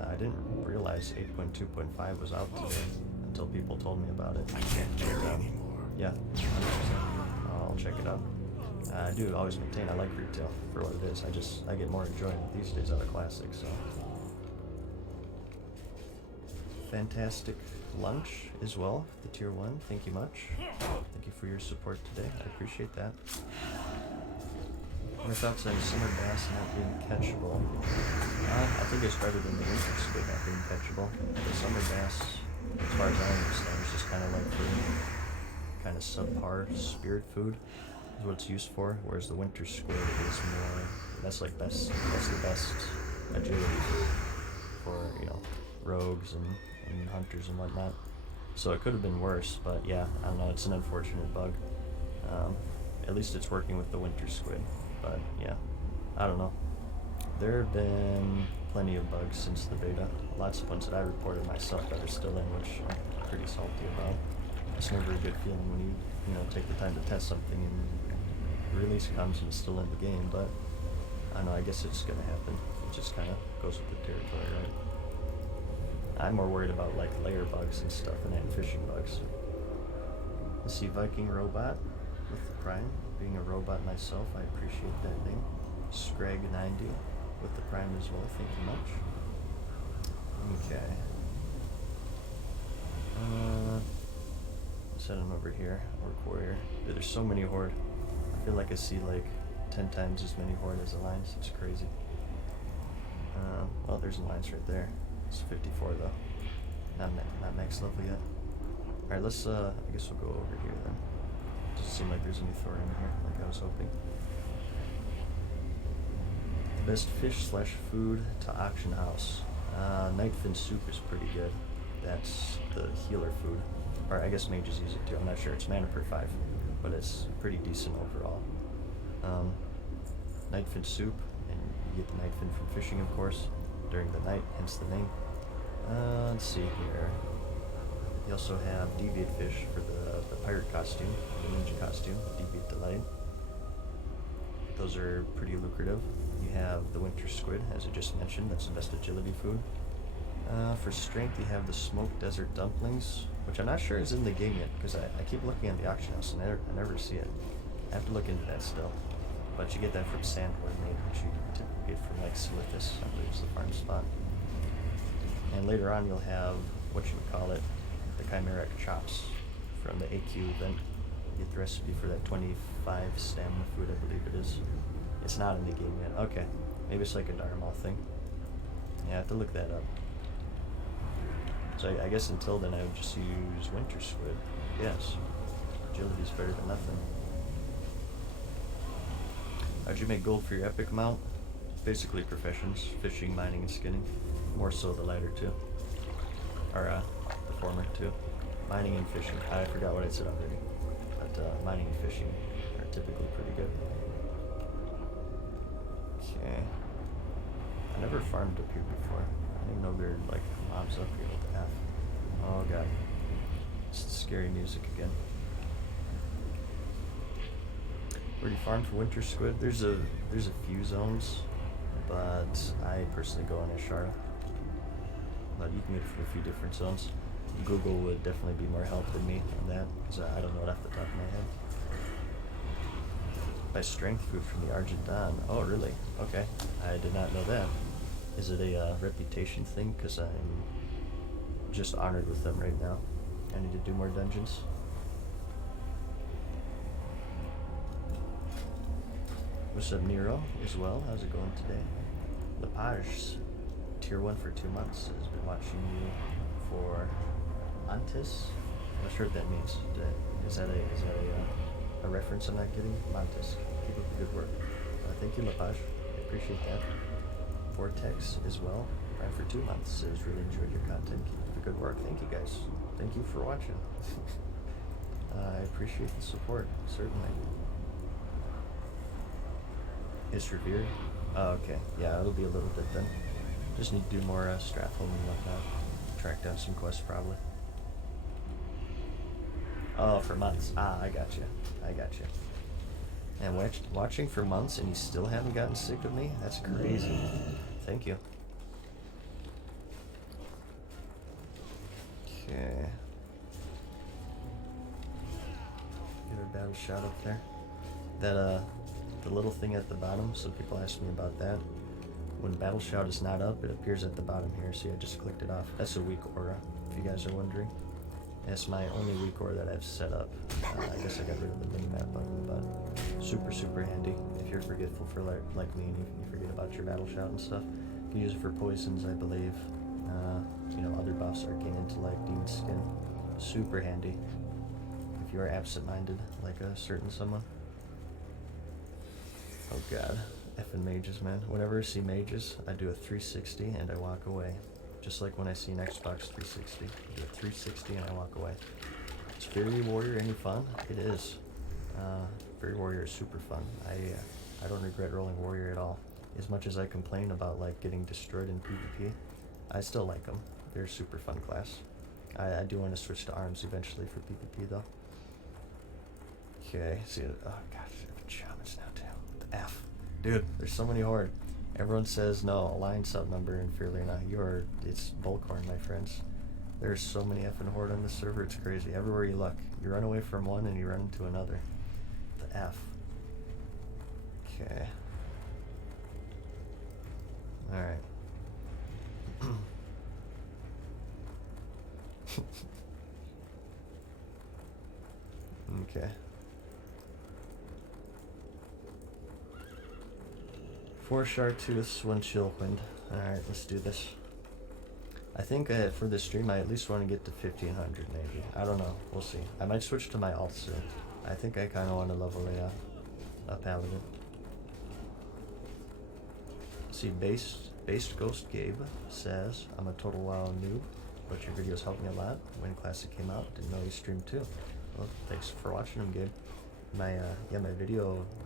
I didn't realize 8.2.5 was out today until people told me about it. I can't carry anymore. Yeah, 100%. I'll check it out. I do always maintain I like retail for what it is. I get more enjoyment these days out of classic, so. Fantastic lunch as well, the tier 1. Thank you much. Thank you for your support today. I appreciate that. My thoughts on summer bass not being catchable. I think it's better than the winter squid not being catchable. The summer bass, as far as I understand, is just kind of like for kind of subpar spirit food is what it's used for, whereas the winter squid is more, that's the best agility for, you know, rogues and hunters and whatnot. So it could have been worse, but yeah, I don't know, it's an unfortunate bug. At least it's working with the winter squid. But yeah, I don't know. There have been plenty of bugs since the beta. Lots of ones that I reported myself that are still in, which I'm pretty salty about. It's never a good feeling when you take the time to test something and the release comes and it's still in the game, but I don't know, I guess it's gonna happen. It just kind of goes with the territory, right? I'm more worried about like layer bugs and stuff and fishing bugs. Let's see, Viking Robot with the Prime. Being a robot myself, I appreciate that name. Scrag90 with the Prime as well, thank you much. Okay. Send them over here. Orc Warrior. Dude, there's so many Horde. I feel like I see like 10 times as many Horde as Alliance. It's crazy. Well, there's Alliance right there. It's 54 though. Not max level yet. Alright, let's, I guess we'll go over here then. Doesn't seem like there's any Thorium here, like I was hoping. Best fish/food to auction house. Nightfin soup is pretty good. That's the healer food. Or I guess mages use it too, I'm not sure. It's mana per 5, but it's pretty decent overall. Nightfin soup, and you get the nightfin from fishing, of course, during the night, hence the name. Let's see here. You also have deviate fish for the pirate costume, the ninja costume, deviate delight. Those are pretty lucrative. You have the winter squid, as I just mentioned, that's the best agility food. For strength, you have the smoked desert dumplings, which I'm not sure is in the game yet, because I keep looking at the auction house and I never see it. I have to look into that still. But you get that from Sandworm, which you typically get from like Silithus, I believe is the farm spot. And later on you'll have, what you would call it, the chimeric chops from the AQ event. You get the recipe for that 25 stamina food, I believe it is. It's not in the game yet. Okay, maybe it's like a Dharma thing. Yeah, I have to look that up. So I guess until then I would just use winter squid. Yes, agility's better than nothing. How'd you make gold for your epic mount? Basically professions, fishing, mining, and skinning. More so the latter two. Or the former two. Mining and fishing. I forgot what I said already. But mining and fishing are typically pretty good. Okay. I never farmed up here before. I didn't even know there were like mobs up here. What the F? Oh god. It's the scary music again. Where do you farm for winter squid? There's a few zones, but I personally go on Ashara. But you can get it from a few different zones. Google would definitely be more help than me on that, because I don't know it off the top of my head. Buy strength food from the Argentine. Oh, really? Okay. I did not know that. Is it a reputation thing? Because I'm just honored with them right now. I need to do more dungeons. What's up, Nero, as well? How's it going today? Lepage, tier 1 for 2 months, has been watching you for Mantis. I'm not sure what that means. Is that a reference I'm not getting? Mantis. Keep up the good work. Thank you, Lepage. I appreciate that. Vortex as well. Prime for 2 months. Says really enjoyed your content. Keep up the good work. Thank you guys. Thank you for watching. I appreciate the support, certainly. Is revered. Oh, okay. Yeah, it'll be a little bit then. Just need to do more Stratholm and whatnot. Track down some quests probably. Oh, for months. Ah, I got you. I got you. And watching for months and you still haven't gotten sick of me? That's crazy. Thank you. Okay. Get a battle shot up there. That the little thing at the bottom, some people ask me about that. When battle shout is not up, it appears at the bottom here. See, I just clicked it off. That's a weak aura, if you guys are wondering. That's my only weak aura that I've set up. I guess I got rid of the mini-map button, but super handy if you're forgetful for like me and you forget about your battle shout and stuff. You can use it for poisons, I believe. You know, other buffs, arcane intellect, demon skin. Super handy if you are absent-minded, like a certain someone. Oh god, effing mages, man. Whenever I see mages, I do a 360 and I walk away. Just like when I see an Xbox 360. I do a 360 and I walk away. Is Fairy Warrior any fun? It is. Fairy Warrior is super fun. I don't regret rolling Warrior at all. As much as I complain about like getting destroyed in PvP, I still like them. They're a super fun class. I do want to switch to arms eventually for PvP though. Okay, see, oh gosh, I have shamans now too. What the F? Dude, there's so many horde. Everyone says no, line sub number in Fearlina. It's bullcorn, my friends. There's so many effing horde on this server, it's crazy. Everywhere you look, you run away from one and you run into another. The F. Okay. Alright. Okay. 4 Chartreuse, 1 Chillwind. Alright, let's do this. I think for this stream I at least want to get to 1500 maybe. I don't know, we'll see. I might switch to my alt soon. I think I kind of want to level a paladin. See, based Ghost Gabe says, I'm a total WoW noob, but your videos helped me a lot when Classic came out. Didn't know you streamed too. Well, thanks for watching them, Gabe. My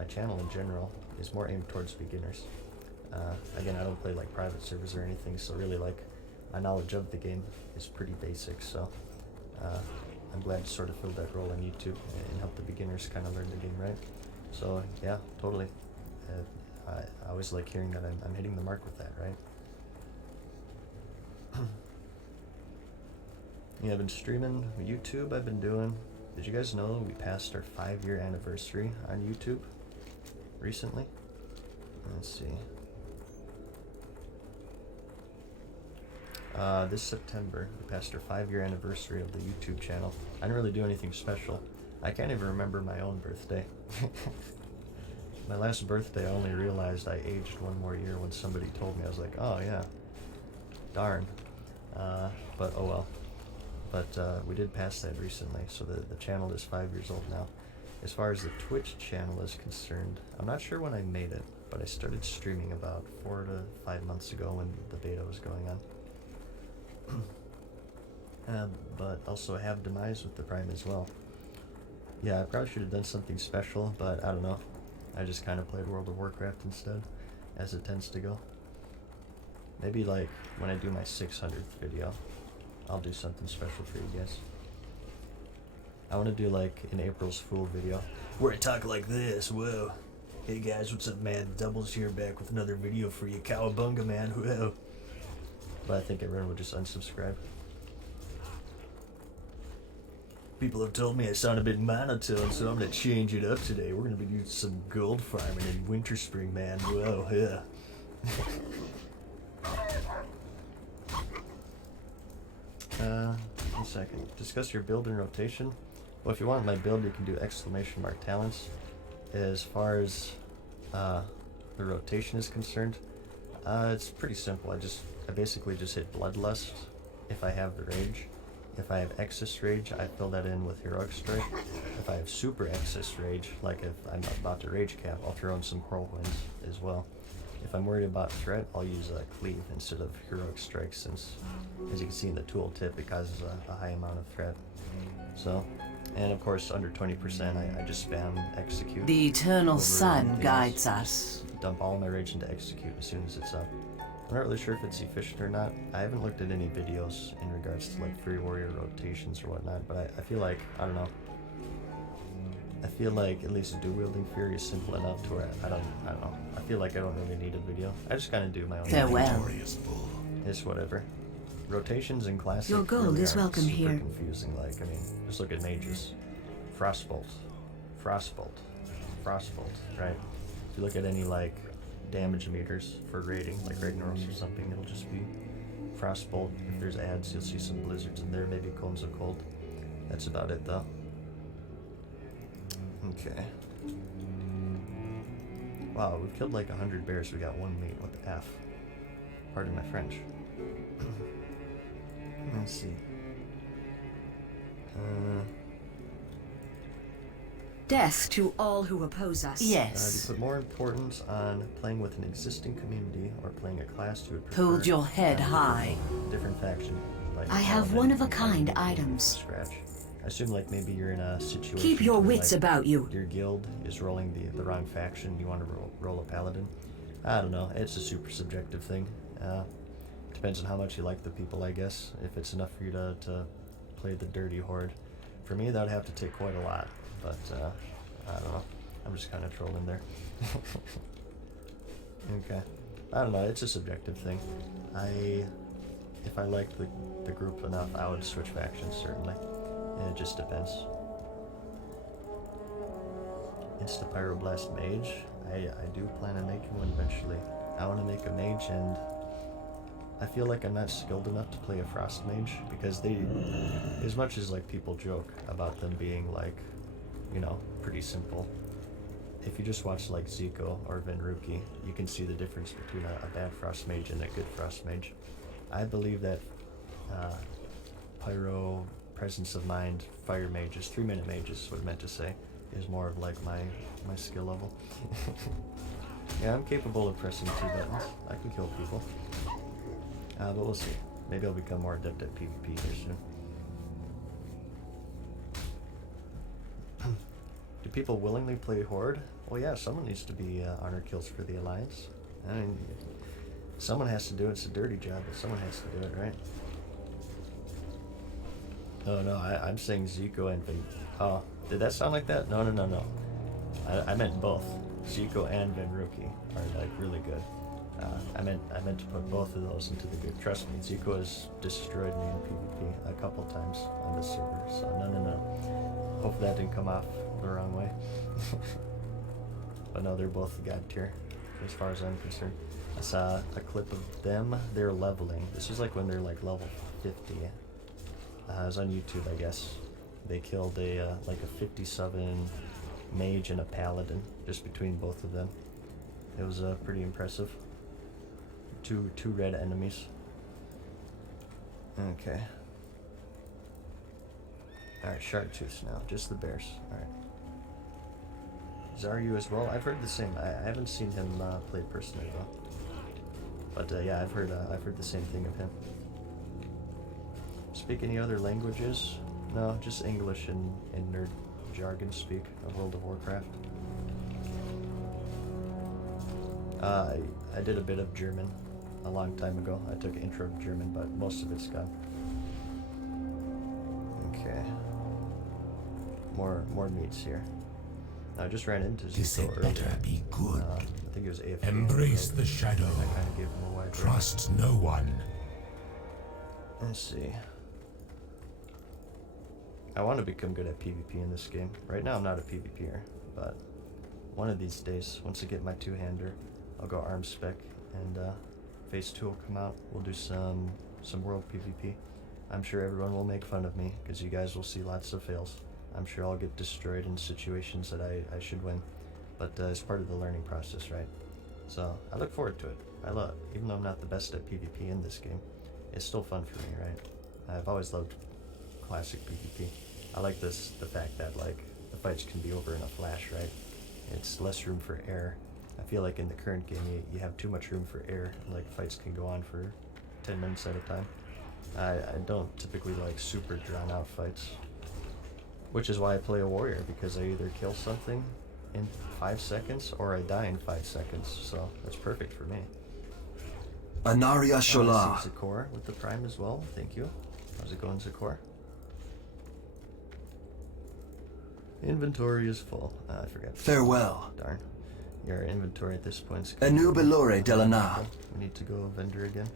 channel in general is more aimed towards beginners. Again, I don't play like private servers or anything, so really like my knowledge of the game is pretty basic, so I'm glad to sort of fill that role on YouTube and help the beginners kind of learn the game, right? So yeah, totally. I always like hearing that I'm hitting the mark with that, right? Yeah, I've been streaming YouTube. I've been doing. Did you guys know we passed our 5-year anniversary on YouTube recently? Let's see. This September, we passed our 5-year anniversary of the YouTube channel. I didn't really do anything special. I can't even remember my own birthday. My last birthday, I only realized I aged 1 more year when somebody told me. I was like, oh yeah, darn. But oh well. But we did pass that recently, so the channel is 5 years old now. As far as the Twitch channel is concerned, I'm not sure when I made it, but I started streaming about 4 to 5 months ago when the beta was going on. But also have Demise with the Prime as well. Yeah, I probably should have done something special, but I don't know. I just kind of played World of Warcraft instead, as it tends to go. Maybe like when I do my 600th video, I'll do something special for you guys. I want to do like an April's Fool video where I talk like this. Whoa. Hey guys, what's up, man? Doubles here, back with another video for you. Cowabunga, man. Whoa. But I think everyone would just unsubscribe. People have told me I sound a bit monotone, so I'm gonna change it up today. We're gonna be doing some gold farming in Winter Spring, man. Whoa, yeah. 1 second. Discuss your build and rotation. Well, if you want my build, you can do ! talents. As far as the rotation is concerned, it's pretty simple. I basically just hit Bloodlust if I have the rage. If I have excess rage, I fill that in with Heroic Strike. If I have super excess rage, like if I'm about to rage cap, I'll throw in some Whirlwinds as well. If I'm worried about threat, I'll use Cleave instead of Heroic Strike, since, as you can see in the tooltip, it causes a high amount of threat. So, and of course, under 20%, I just spam Execute. The eternal sun everything guides else. us. Dump all my rage into Execute as soon as it's up. I'm not really sure if it's efficient or not. I haven't looked at any videos in regards to like Free Warrior rotations or whatnot, but I feel like, I don't know. I feel like at least dual-wielding Fury is simple enough to where I don't know. I feel like I don't really need a video. I just kind of do my own Farewell. Inventory is full. It's whatever. Rotations in Classic Your gold really is aren't welcome super here. confusing. Like, I mean, just look at mages. Frostbolt, Frostbolt, Frostbolt, right? If you look at any like damage meters for rating, like Ragnaros or something, it'll just be Frostbolt. If there's ads, you'll see some blizzards in there, maybe Combs of Cold. That's about it though. Okay. Wow, we've killed like 100 bears, we got 1 meat. What the F? Pardon my French. Let's see. Death to all who oppose us. Do you Yes. put more importance on playing with an existing community or playing a class you would prefer? Hold your head and high. Different faction. Like I have Paladin, one-of-a-kind from items. Scratch. I assume like maybe you're in a situation. Keep your where, wits like, about you. Your guild is rolling the wrong faction. You want to roll a paladin. I don't know. It's a super subjective thing. Depends on how much you like the people, I guess. If it's enough for you to play the dirty horde. For me, that'd have to take quite a lot. But I don't know. I'm just kind of trolling there. Okay. I don't know, it's a subjective thing. If I liked the group enough, I would switch factions, certainly. And it just depends. Insta Pyroblast Mage. I do plan on making one eventually. I want to make a mage, and I feel like I'm not skilled enough to play a Frost Mage, because they, as much as like people joke about them being like, you know, pretty simple, if you just watch like Zico or Venruki, you can see the difference between a bad Frost Mage and a good Frost Mage. I believe that Pyro, Presence of Mind, Fire Mages, 3-minute mages, what I meant to say, is more of like my skill level. Yeah, I'm capable of pressing 2 buttons. I can kill people. But we'll see. Maybe I'll become more adept at PvP here soon. Do people willingly play Horde? Well, yeah, someone needs to be honor kills for the Alliance. I mean, someone has to do it. It's a dirty job, but someone has to do it, right? Oh no, I'm saying Zico and Vin. Oh, did that sound like that? No. I meant both. Zico and Venruki are like really good. I meant to put both of those into the good. Trust me, Zico has destroyed me in PvP a couple times on this server. So no. Hopefully that didn't come off the wrong way. But no, they're both god tier, as far as I'm concerned. I saw a clip of them. They're leveling. This was like when they're like level 50. It was on YouTube, I guess. They killed a like a 57 mage and a paladin just between both of them. It was pretty impressive. Two red enemies. Okay. Alright, Sharktooth now. Just the bears. Alright. Zaryu as well. I've heard the same. I haven't seen him play personally though. But yeah, I've heard the same thing of him. Speak any other languages? No, just English and nerd jargon speak of World of Warcraft. I did a bit of German a long time ago. I took intro of German, but most of it's gone. Okay. More meats here. I just ran into This Zico had earlier. better be good. I think it was AFK. Embrace the shadow. I kind of gave him a wide berth. Trust no one. Let's see. I want to become good at PvP in this game. Right now I'm not a PvPer, but one of these days, once I get my 2-hander, I'll go arm spec, and phase 2 will come out. We'll do some world PvP. I'm sure everyone will make fun of me, because you guys will see lots of fails. I'm sure I'll get destroyed in situations that I should win, but it's part of the learning process, right? So I look forward to it. Even though I'm not the best at PvP in this game, it's still fun for me, right? I've always loved classic PvP. I like the fact that like the fights can be over in a flash, right? It's less room for error. I feel like in the current game you have too much room for error. Like fights can go on for 10 minutes at a time. I don't typically like super drawn out fights, which is why I play a warrior, because I either kill something in 5 seconds or I die in 5 seconds. So that's perfect for me. Anaria Shola. I see Zakor with the prime as well. Thank you. How's it going, Zakor? Inventory is full. I forgot. Farewell. Darn. Your inventory at this point is Anubilore Delana. We need to go vendor again.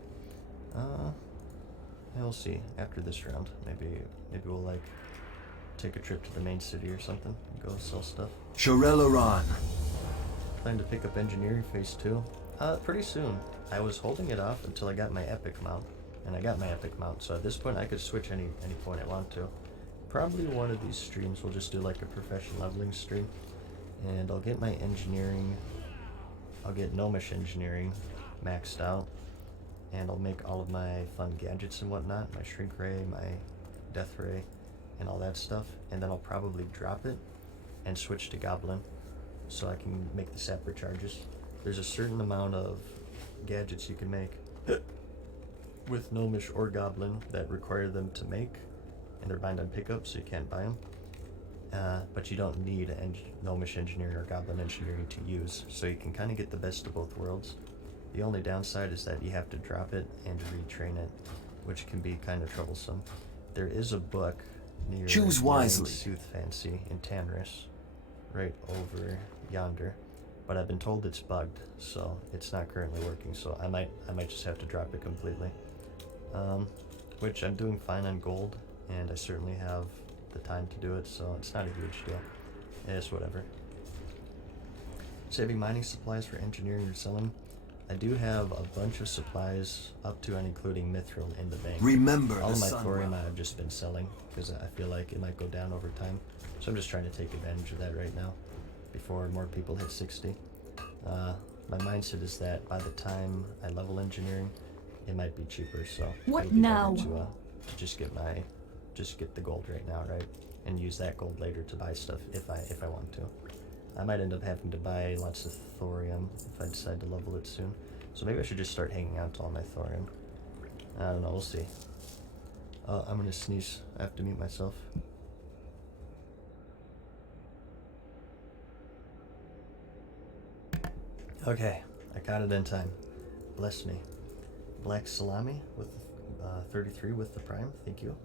We'll see after this round. Maybe we'll like take a trip to the main city or something and go sell stuff. Shoreloran. Plan to pick up engineering phase 2. Pretty soon. I was holding it off until I got my epic mount, and I got my epic mount. So at this point I could switch any point I want to. Probably one of these streams will just do like a profession leveling stream, and I'll get my engineering. I'll get gnomish engineering maxed out, and I'll make all of my fun gadgets and whatnot, my shrink ray, my death ray, and all that stuff, and then I'll probably drop it and switch to goblin so I can make the sapper charges. There's a certain amount of gadgets you can make with gnomish or goblin that require them to make, and they're bind on pickup, so you can't buy them. But you don't need gnomish engineering or goblin engineering to use, so you can kind of get the best of both worlds. The only downside is that you have to drop it and retrain it, which can be kind of troublesome. There is a book near Choose wisely. Sooth Fancy in Tanris, right over yonder, but I've been told it's bugged, so it's not currently working. So I might just have to drop it completely. Which I'm doing fine on gold, and I certainly have the time to do it, so it's not a huge deal. It's whatever. Saving mining supplies for engineering or selling. I do have a bunch of supplies up to and including mithril in the bank. Remember All the of my sun thorium well. I've just been selling because I feel like it might go down over time. So I'm just trying to take advantage of that right now before more people hit 60. My mindset is that by the time I level engineering, it might be cheaper. So What it would be better now? to just get the gold right now, right, and use that gold later to buy stuff if I want to. I might end up having to buy lots of thorium if I decide to level it soon. So maybe I should just start hanging out to all my thorium. I don't know, we'll see. Oh, I'm gonna sneeze. I have to mute myself. Okay, I got it in time. Bless me. Black Salami with 33 with the Prime. Thank you.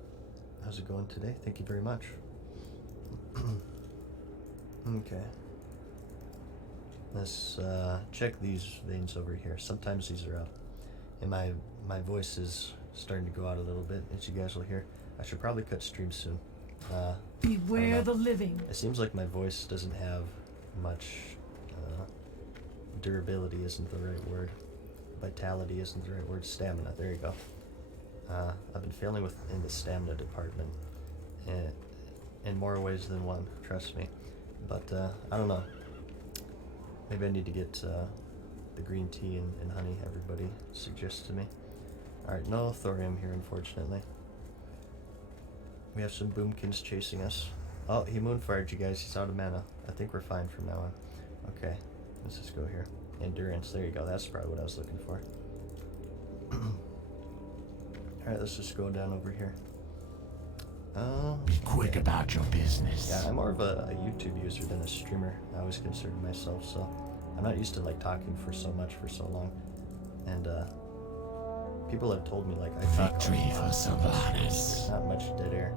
How's it going today? Thank you very much. Okay. Let's check these veins over here. Sometimes these are up. And my voice is starting to go out a little bit, as you guys will hear. I should probably cut stream soon. Beware the living. It seems like my voice doesn't have much durability isn't the right word. Vitality isn't the right word. Stamina, there you go. I've been failing in the stamina department in more ways than one, trust me. But I don't know. Maybe I need to get the green tea and honey everybody suggests to me. Alright, no thorium here, unfortunately. We have some boomkins chasing us. Oh, he moonfired you guys. He's out of mana. I think we're fine from now on. Okay, let's just go here. Endurance, there you go. That's probably what I was looking for. Alright, let's just go down over here. Be quick about your business. Yeah, I'm more of a YouTube user than a streamer. I always consider myself, so I'm not used to like talking for so long. And people have told me like I talk Victory all the for time. Sylvanas. There's not much dead air.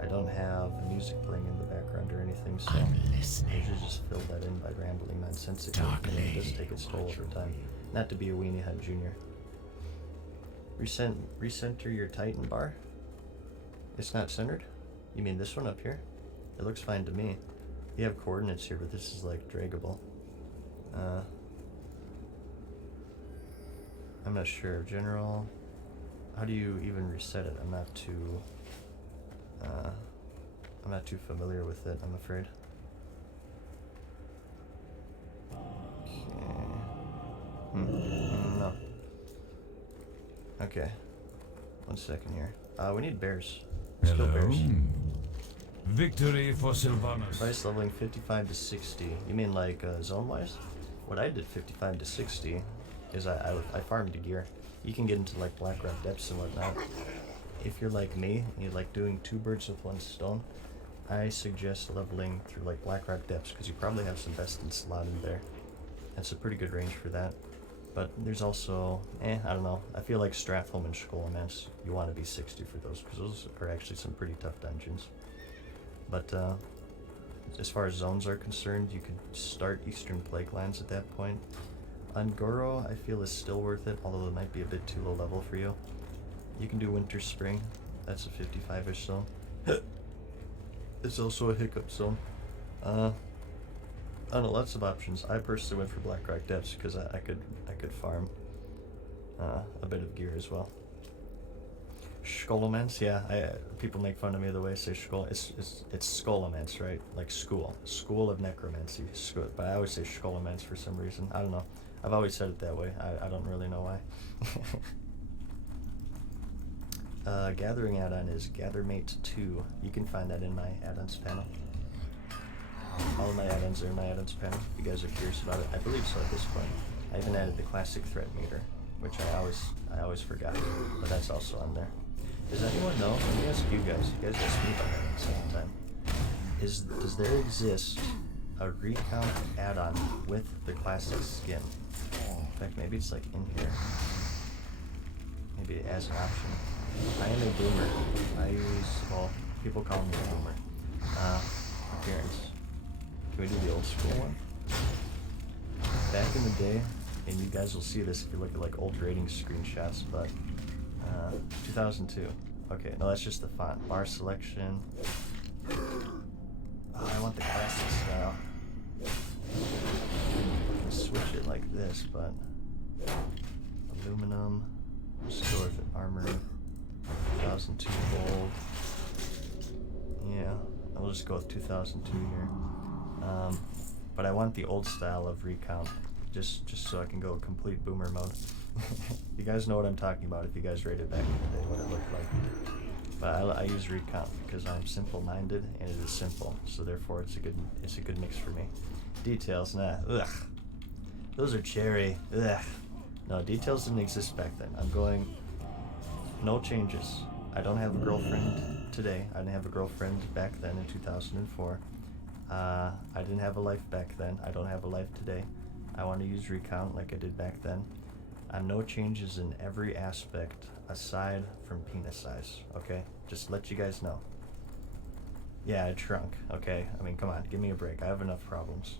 I don't have music playing in the background or anything, so I'm I listening. usually just fill that in by rambling nonsensically. Dark And it does Lady, take its toll over time. Not to be a weenie hunt junior. Recenter your Titan bar? It's not centered? You mean this one up here? It looks fine to me. You have coordinates here, but this is like draggable. I'm not sure. General, how do you even reset it? I'm not too familiar with it, I'm afraid. Okay. No. Okay. 1 second here. We need bears. Let's kill bears. Victory for Sylvanas. Price leveling 55 to 60. You mean like zone-wise? What I did 55 to 60 is I farmed gear. You can get into like Blackrock depths and whatnot. If you're like me and you like doing 2 birds with 1 stone, I suggest leveling through like Blackrock depths because you probably have some best in slot in there. That's a pretty good range for that. But there's also, I don't know. I feel like Strathholm and Skolemans, you want to be 60 for those because those are actually some pretty tough dungeons. But as far as zones are concerned, you could start Eastern Plague Lands at that point. Ungoro, I feel, is still worth it, although it might be a bit too low level for you. You can do Winter Spring. That's a 55-ish zone. It's also a hiccup zone. I don't know, lots of options. I personally went for Blackrock Depths because I could farm a bit of gear as well. Skolemans, yeah. People make fun of me the way I say Skol. It's Skolemans, right? Like school of necromancy. But I always say Skolemans for some reason. I don't know. I've always said it that way. I don't really know why. Gathering add-on is Gathermate 2. You can find that in my add-ons panel. All of my add-ons are in my add-ons panel. If you guys are curious about it, I believe so at this point. I even added the classic threat meter, which I always forgot, but that's also on there. Does anyone know? Let me ask you guys. You guys asked me about that at the same time. Does there exist a recount add-on with the classic skin? In fact, maybe it's like in here. Maybe as an option. I am a boomer. People call me a boomer. Appearance. Can we do the old school one? back in the day, and you guys will see this if you look at like old rating screenshots, but 2002. Okay, no, that's just the font. Bar selection. Oh, I want the classic style. You can switch it like this, but aluminum. Let's go with armor. 2002 gold. Yeah, I'll just go with 2002 here. But I want the old style of recount, just so I can go complete boomer mode. You guys know what I'm talking about if you guys rated back in the day, what it looked like. But I use recount because I'm simple-minded and it is simple, so therefore it's a good mix for me. Details, nah, ugh. Those are cherry, ugh. No, details didn't exist back then. I'm going, no changes. I don't have a girlfriend today. I didn't have a girlfriend back then in 2004. I didn't have a life back then. I don't have a life today. I want to use recount like I did back then. No changes in every aspect aside from penis size, okay? Just let you guys know. Yeah, I shrunk, okay? I mean, come on, give me a break. I have enough problems.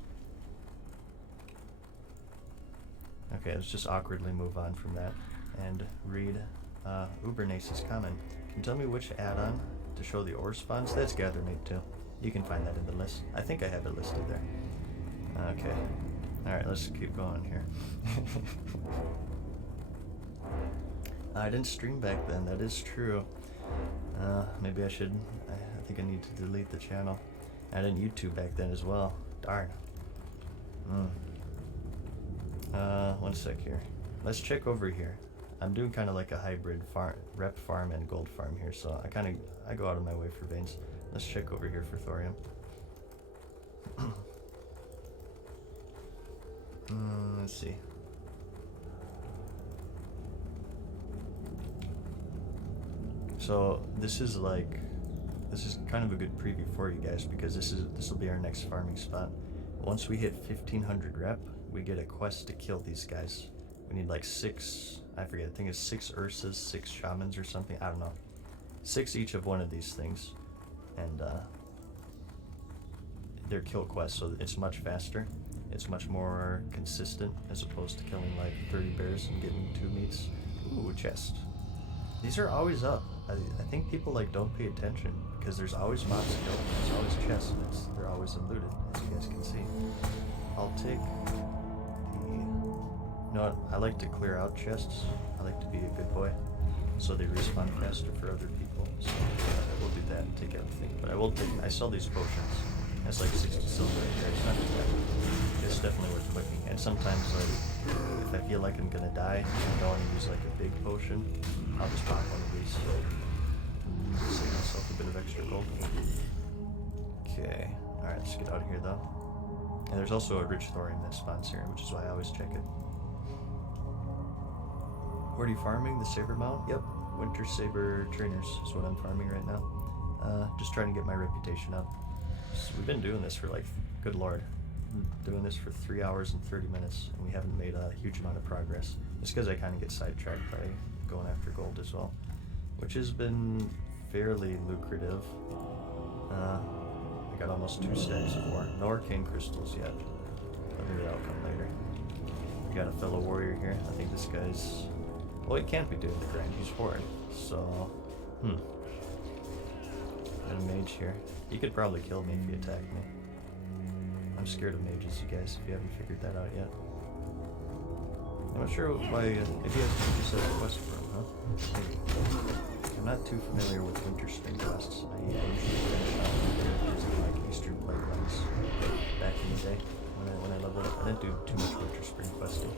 Okay, let's just awkwardly move on from that and read Ubernace's comment. Can you tell me which add-on to show the ore spawns? That's Gathermate too. You can find that in the list. I think I have it listed there. Okay. Alright, let's keep going here. I didn't stream back then, that is true. Maybe I should, I think I need to delete the channel. I didn't YouTube back then as well. Darn. 1 sec here. Let's check over here. I'm doing kind of like a hybrid rep farm and gold farm here, so I go out of my way for veins. Let's check over here for thorium. Let's see. So this is kind of a good preview for you guys because this will be our next farming spot. Once we hit 1500 rep, we get a quest to kill these guys. We need like 6, I forget, I think it's 6 Ursas, 6 shamans or something, I don't know. 6 each of one of these things. And they're kill quests, so it's much faster. It's much more consistent as opposed to killing like 30 bears and getting 2 meats. Ooh, chest. These are always up. I think people like don't pay attention because there's always mobs killed. There's always chests and they're always unlooted, as you guys can see. I'll take the... You know what? I like to clear out chests. I like to be a good boy. So they respawn faster for other people. So I will do that and take everything. But I sell these potions. That's like 60 silver right there. It's not too bad. It's definitely worth clicking. And sometimes like if I feel like I'm gonna die and I don't want to use like a big potion, I'll just pop one of these. Save myself a bit of extra gold. Okay. Alright, let's get out of here though. And there's also a rich thorium that spawns here, which is why I always check it. What are you farming? The Saber Mount? Yep. Winter Saber Trainers is what I'm farming right now. Just trying to get my reputation up. So we've been doing this for like, good lord. Doing this for 3 hours and 30 minutes, and we haven't made a huge amount of progress. It's because I kind of get sidetracked by going after gold as well, which has been fairly lucrative. I got almost 2 stacks of ore. No arcane crystals yet, but maybe that'll come later. We got a fellow warrior here. I think this guy's... Well, he can't be doing the grind. He's forward. So, got a mage here. He could probably kill me if he attacked me. I'm scared of mages, you guys, if you haven't figured that out yet. I'm not sure why, if he has to set a quest for him, huh? Maybe. I'm not too familiar with winter spring quests. I usually finish out using like Eastern Plague runs back in the day when I leveled up. I didn't do too much winter spring questing.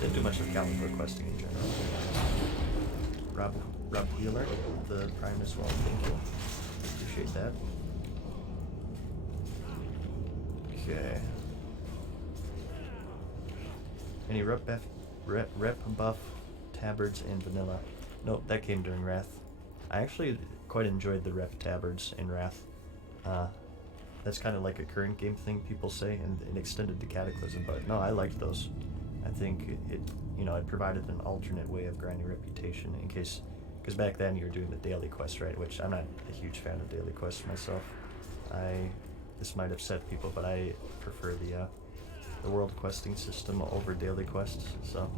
Didn't do much of Calico questing in general. Rob Wheeler, the Prime as well, thank you. Appreciate that. Okay. Any rep buff tabards in vanilla? Nope, that came during Wrath. I actually quite enjoyed the rep tabards in Wrath. That's kind of like a current game thing people say, and it extended to Cataclysm, but no, I liked those. I think it provided an alternate way of grinding reputation in case, because back then you were doing the daily quest, right? Which I'm not a huge fan of daily quests myself. This might upset people, but I prefer the the world questing system over daily quests, so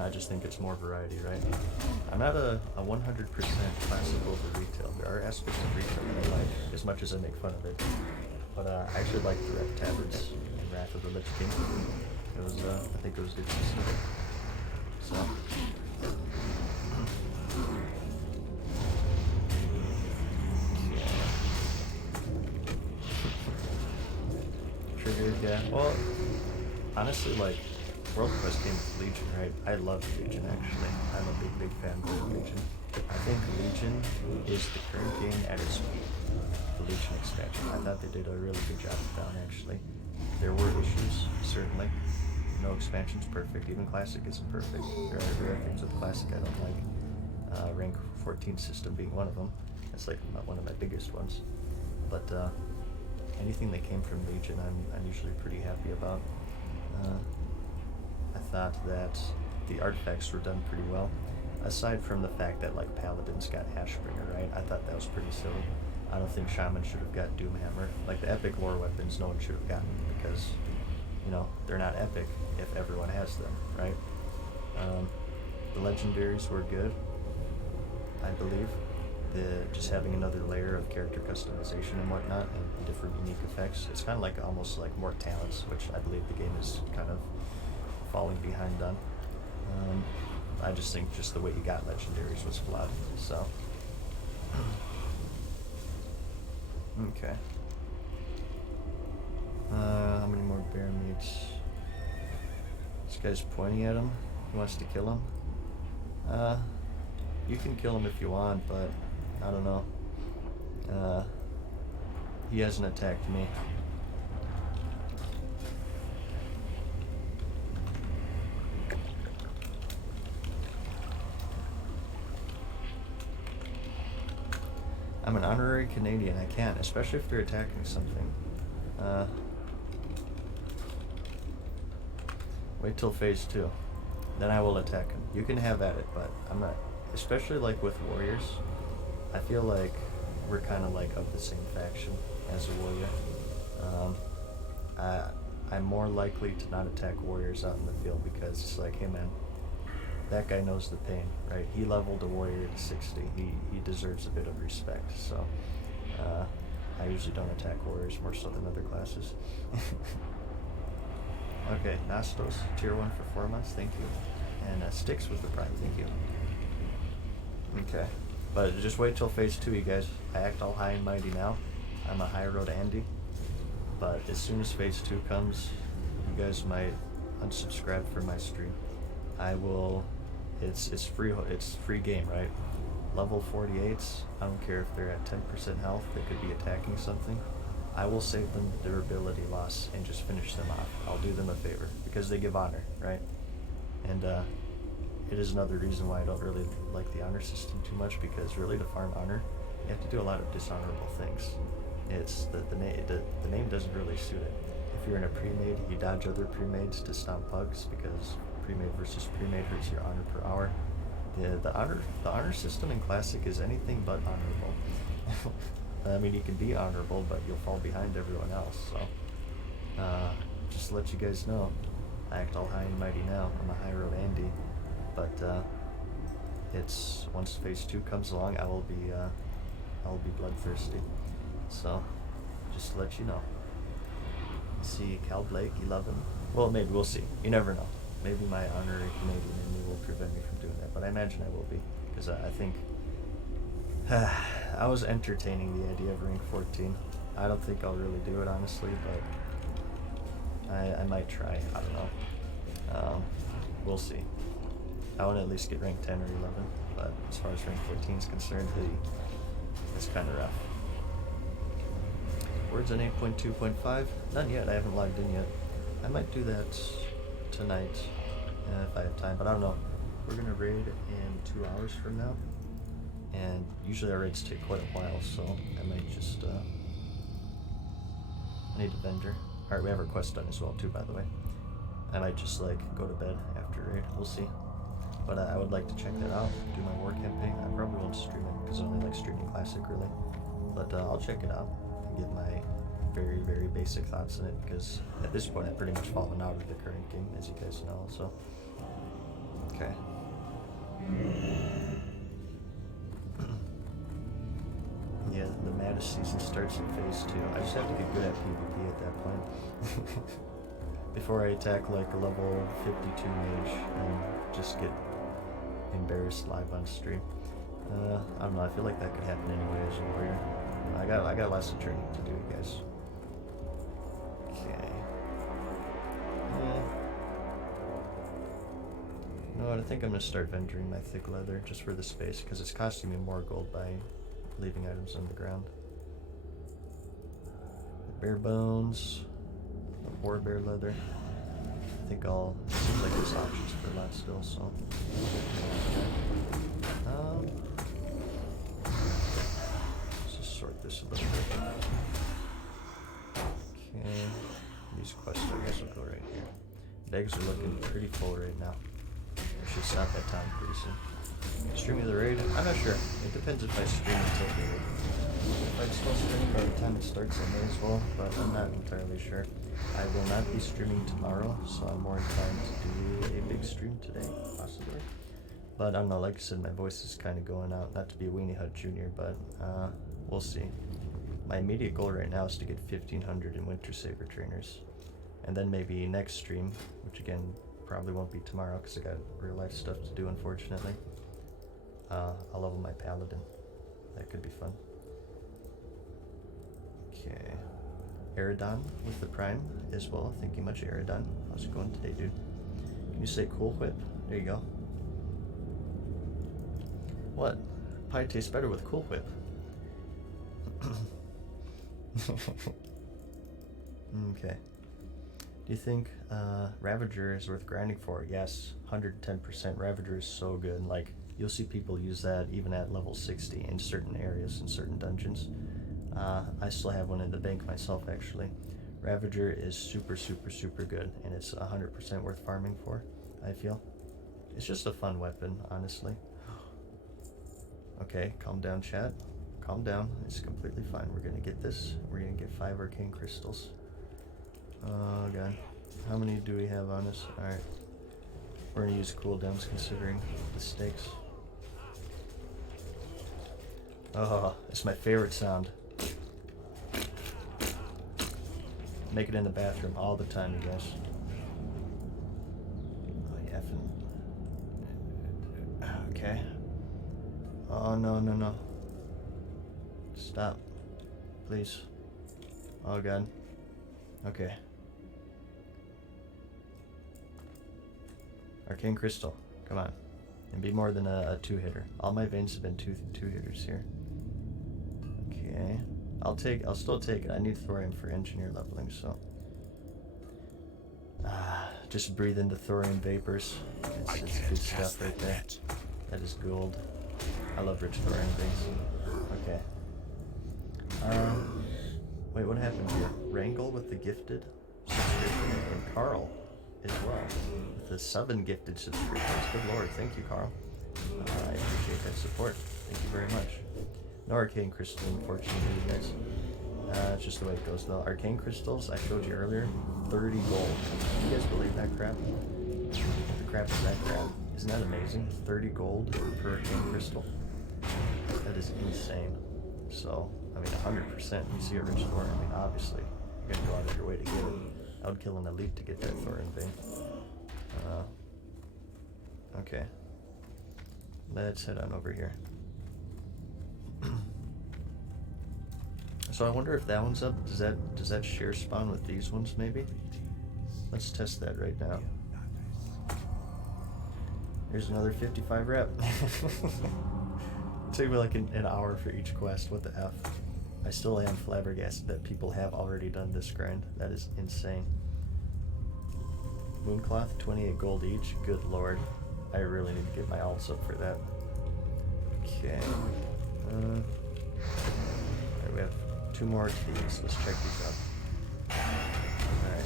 I just think it's more variety, right? I'm not a 100% classic over retail. There are aspects of retail that I like, as much as I make fun of it. But I actually like the Red Tabards and Wrath of the Lich King. It was, I think it was good system. So. Triggered, yeah. Well, honestly, like, World Quest came with Legion, right? I love Legion, actually. I'm a big fan of Legion. I think Legion is the current game at its peak. The Legion expansion. I thought they did a really good job with that, actually. There were issues, certainly. No expansion's perfect. Even Classic isn't perfect. There are things with Classic I don't like. Rank 14 system being one of them. That's like one of my biggest ones. But anything that came from Legion, I'm usually pretty happy about. I thought that the artifacts were done pretty well. Aside from the fact that, like, Paladins got Ashbringer, right? I thought that was pretty silly. I don't think Shaman should have got Doomhammer. Like, the epic lore weapons no one should have gotten because, you know, they're not epic if everyone has them, right? The legendaries were good, I believe. Just having another layer of character customization and whatnot and different unique effects. It's kind of like almost like more talents, which I believe the game is kind of falling behind on. I just think just the way you got legendaries was flawed, so. Okay. How many more bear meats? This guy's pointing at him. He wants to kill him. You can kill him if you want, but I don't know. He hasn't attacked me. I'm an honorary Canadian. I can't, especially if they're attacking something. Wait till phase 2. Then I will attack him. You can have at it, but I'm not. Especially like with warriors, I feel like we're kind of like of the same faction as a warrior. I'm more likely to not attack warriors out in the field because it's like, hey man, that guy knows the pain, right? He leveled a warrior to 60. He deserves a bit of respect. So I usually don't attack warriors more so than other classes. Okay, Nastos, tier 1 for 4 months, thank you. And Sticks with the prime, thank you. Okay, but just wait till phase 2, you guys. I act all high and mighty now. I'm a high road Andy. But as soon as phase 2 comes, you guys might unsubscribe from my stream. I will. It's free game, right? Level 48s. I don't care if they're at 10% health. They could be attacking something. I will save them durability loss and just finish them off. I'll do them a favor because they give honor, right? And it is another reason why I don't really like the honor system too much, because really to farm honor, you have to do a lot of dishonorable things. It's the name doesn't really suit it. If you're in a pre-made, you dodge other pre-mades to stomp bugs because pre-made versus pre-made hurts your honor per hour. The honor system in Classic is anything but honorable. I mean, you can be honorable, but you'll fall behind everyone else. So, just to let you guys know, I act all high and mighty now. I'm a high road Andy, but it's once phase 2 comes along, I will be bloodthirsty. So, just to let you know. See, Cal Blake 11. Well, maybe we'll see. You never know. Maybe my honorary Canadian in me will prevent me from doing that, but I imagine I will be, because I think. I was entertaining the idea of rank 14. I don't think I'll really do it, honestly, but I might try. I don't know. We'll see. I want to at least get rank 10 or 11, but as far as rank 14 is concerned, it's kind of rough. Words on 8.2.5? None yet. I haven't logged in yet. I might do that tonight if I have time, but I don't know. We're going to raid in 2 hours from now. And usually our raids take quite a while, so I might just, I need a vendor. Alright, we have our quest done as well too, by the way. I might just, like, go to bed after raid, we'll see. But I would like to check that out, do my war campaign. I probably won't stream it, because I only like streaming Classic, really. But I'll check it out, and get my very, very basic thoughts in it, because at this point I've pretty much fallen out of the current game, as you guys know, so. Okay. Yeah, the maddest season starts in phase 2. I just have to get good at PvP at that point. Before I attack like a level 52 mage and just get embarrassed live on stream. I don't know, I feel like that could happen anyway as a warrior. I got lots of training to do, guys. Okay. You know what, I think I'm gonna start venturing my thick leather just for the space, because it's costing me more gold by leaving items on the ground. The bare bones, the boar bear leather. I think I'll, seems like there's options for a lot still, so. Let's just sort this a little bit. Okay, these quests I guess will go right here. Bags are looking pretty full right now. I should stop that time pretty soon. Streaming the raid? I'm not sure. It depends if I stream until the raid. If I'm still streaming by the time it starts, I may as well, but I'm not entirely sure. I will not be streaming tomorrow, so I'm more inclined to do a big stream today, possibly. But I don't know, like I said, my voice is kind of going out. Not to be a Weenie Hut Jr., but we'll see. My immediate goal right now is to get 1,500 in Winter Saber trainers. And then maybe next stream, which again, probably won't be tomorrow because I got real life stuff to do, unfortunately. I'll level my paladin. That could be fun. Okay. Eridon with the prime as well. Thank you much, Eridon. How's it going today, dude? Can you say Cool Whip? There you go. What? Pie tastes better with Cool Whip. Okay. Do you think Ravager is worth grinding for? Yes, 110%. Ravager is so good. Like, you'll see people use that even at level 60 in certain areas, in certain dungeons. I still have one in the bank myself, actually. Ravager is super, super, super good, and it's 100% worth farming for, I feel. It's just a fun weapon, honestly. Okay, calm down, chat. Calm down. It's completely fine. We're gonna get this. We're gonna get 5 arcane crystals. Oh god. How many do we have on us? Alright. We're gonna use cooldowns considering the stakes. Oh, it's my favorite sound. Make it in the bathroom all the time, you guys. Oh, yeah, okay. Oh, no, no, no. Stop. Please. Oh, God. Okay. Arcane Crystal. Come on. And be more than a 2-hitter. All my veins have been two hitters here. Okay. I'll still take it. I need thorium for engineer leveling, so. Just breathe in the thorium vapors. It's good stuff right there. That is gold. I love rich thorium veins. Okay. Wait, what happened here? Wrangle with the gifted subscription, and Carl as well with the 7 gifted subscriptions. Good lord, thank you, Carl. I appreciate that support. Thank you very much. No arcane crystal, unfortunately, you guys. It's just the way it goes, though. Arcane crystals, I showed you earlier, 30 gold. Can you guys believe that crap? The crap is that crap. Isn't that amazing? 30 gold per arcane crystal. That is insane. So, I mean, 100%. You see a rich thorn, I mean, obviously, you're gonna go out of your way to get it. I would kill an elite to get that thorn vein. Okay. Let's head on over here. So I wonder if that one's up. Does that share spawn with these ones maybe? Let's test that right now. Here's another 55 rep. Took me like an hour for each quest. What the F? I still am flabbergasted that people have already done this grind. That is insane. Mooncloth, 28 gold each. Good lord. I really need to get my alts up for that. Okay. Alright, we have 2 more of these. Let's check these out. Alright.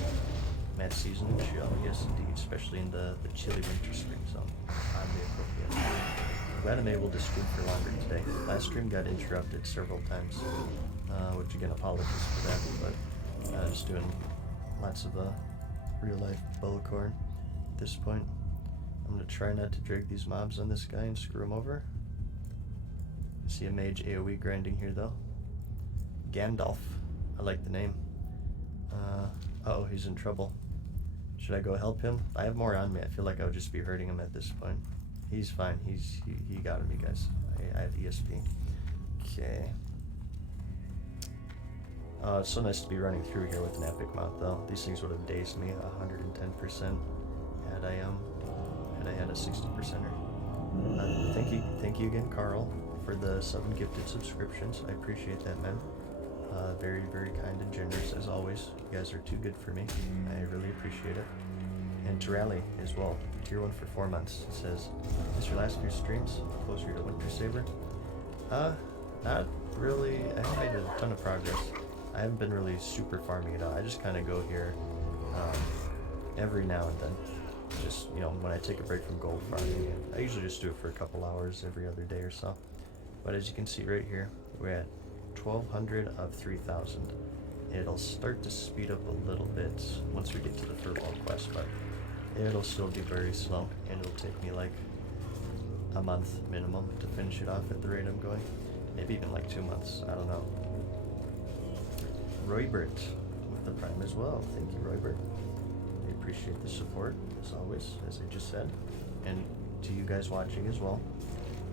Mad season of chill. Yes, indeed. Especially in the chilly winter spring zone. Oddly appropriate. I'm glad I'm able to stream for longer today. Last stream got interrupted several times. Which again, apologies for that. But Just doing lots of real life bullcorn at this point. I'm gonna try not to drag these mobs on this guy and screw him over. I see a mage AoE grinding here though. Gandalf. I like the name. Uh-oh, he's in trouble. Should I go help him? I have more on me. I feel like I would just be hurting him at this point. He's fine. He got me, guys. I have ESP. Okay. Oh, it's so nice to be running through here with an epic mount, though. These things would have dazed me 110% had I had a 60%er. Thank you again, Carl, for the 7 gifted subscriptions. I appreciate that, man. Very, very kind and generous as always. You guys are too good for me. I really appreciate it. And to Rally as well. Tier 1 for 4 months. It says, "Is your last few streams closer to Winter Saber?" Not really. I haven't made a ton of progress. I haven't been really super farming it out. I just kind of go here every now and then. Just, you know, when I take a break from gold farming. I usually just do it for a couple hours every other day or so. But as you can see right here, we're at 1200 of 3000. It'll start to speed up a little bit once we get to the Furball quest, but it'll still be very slow, and it'll take me like a month minimum to finish it off at the rate I'm going. Maybe even like 2 months, I don't know. Roybert with the Prime as well. Thank you, Roybert. I appreciate the support, as always, as I just said. And to you guys watching as well.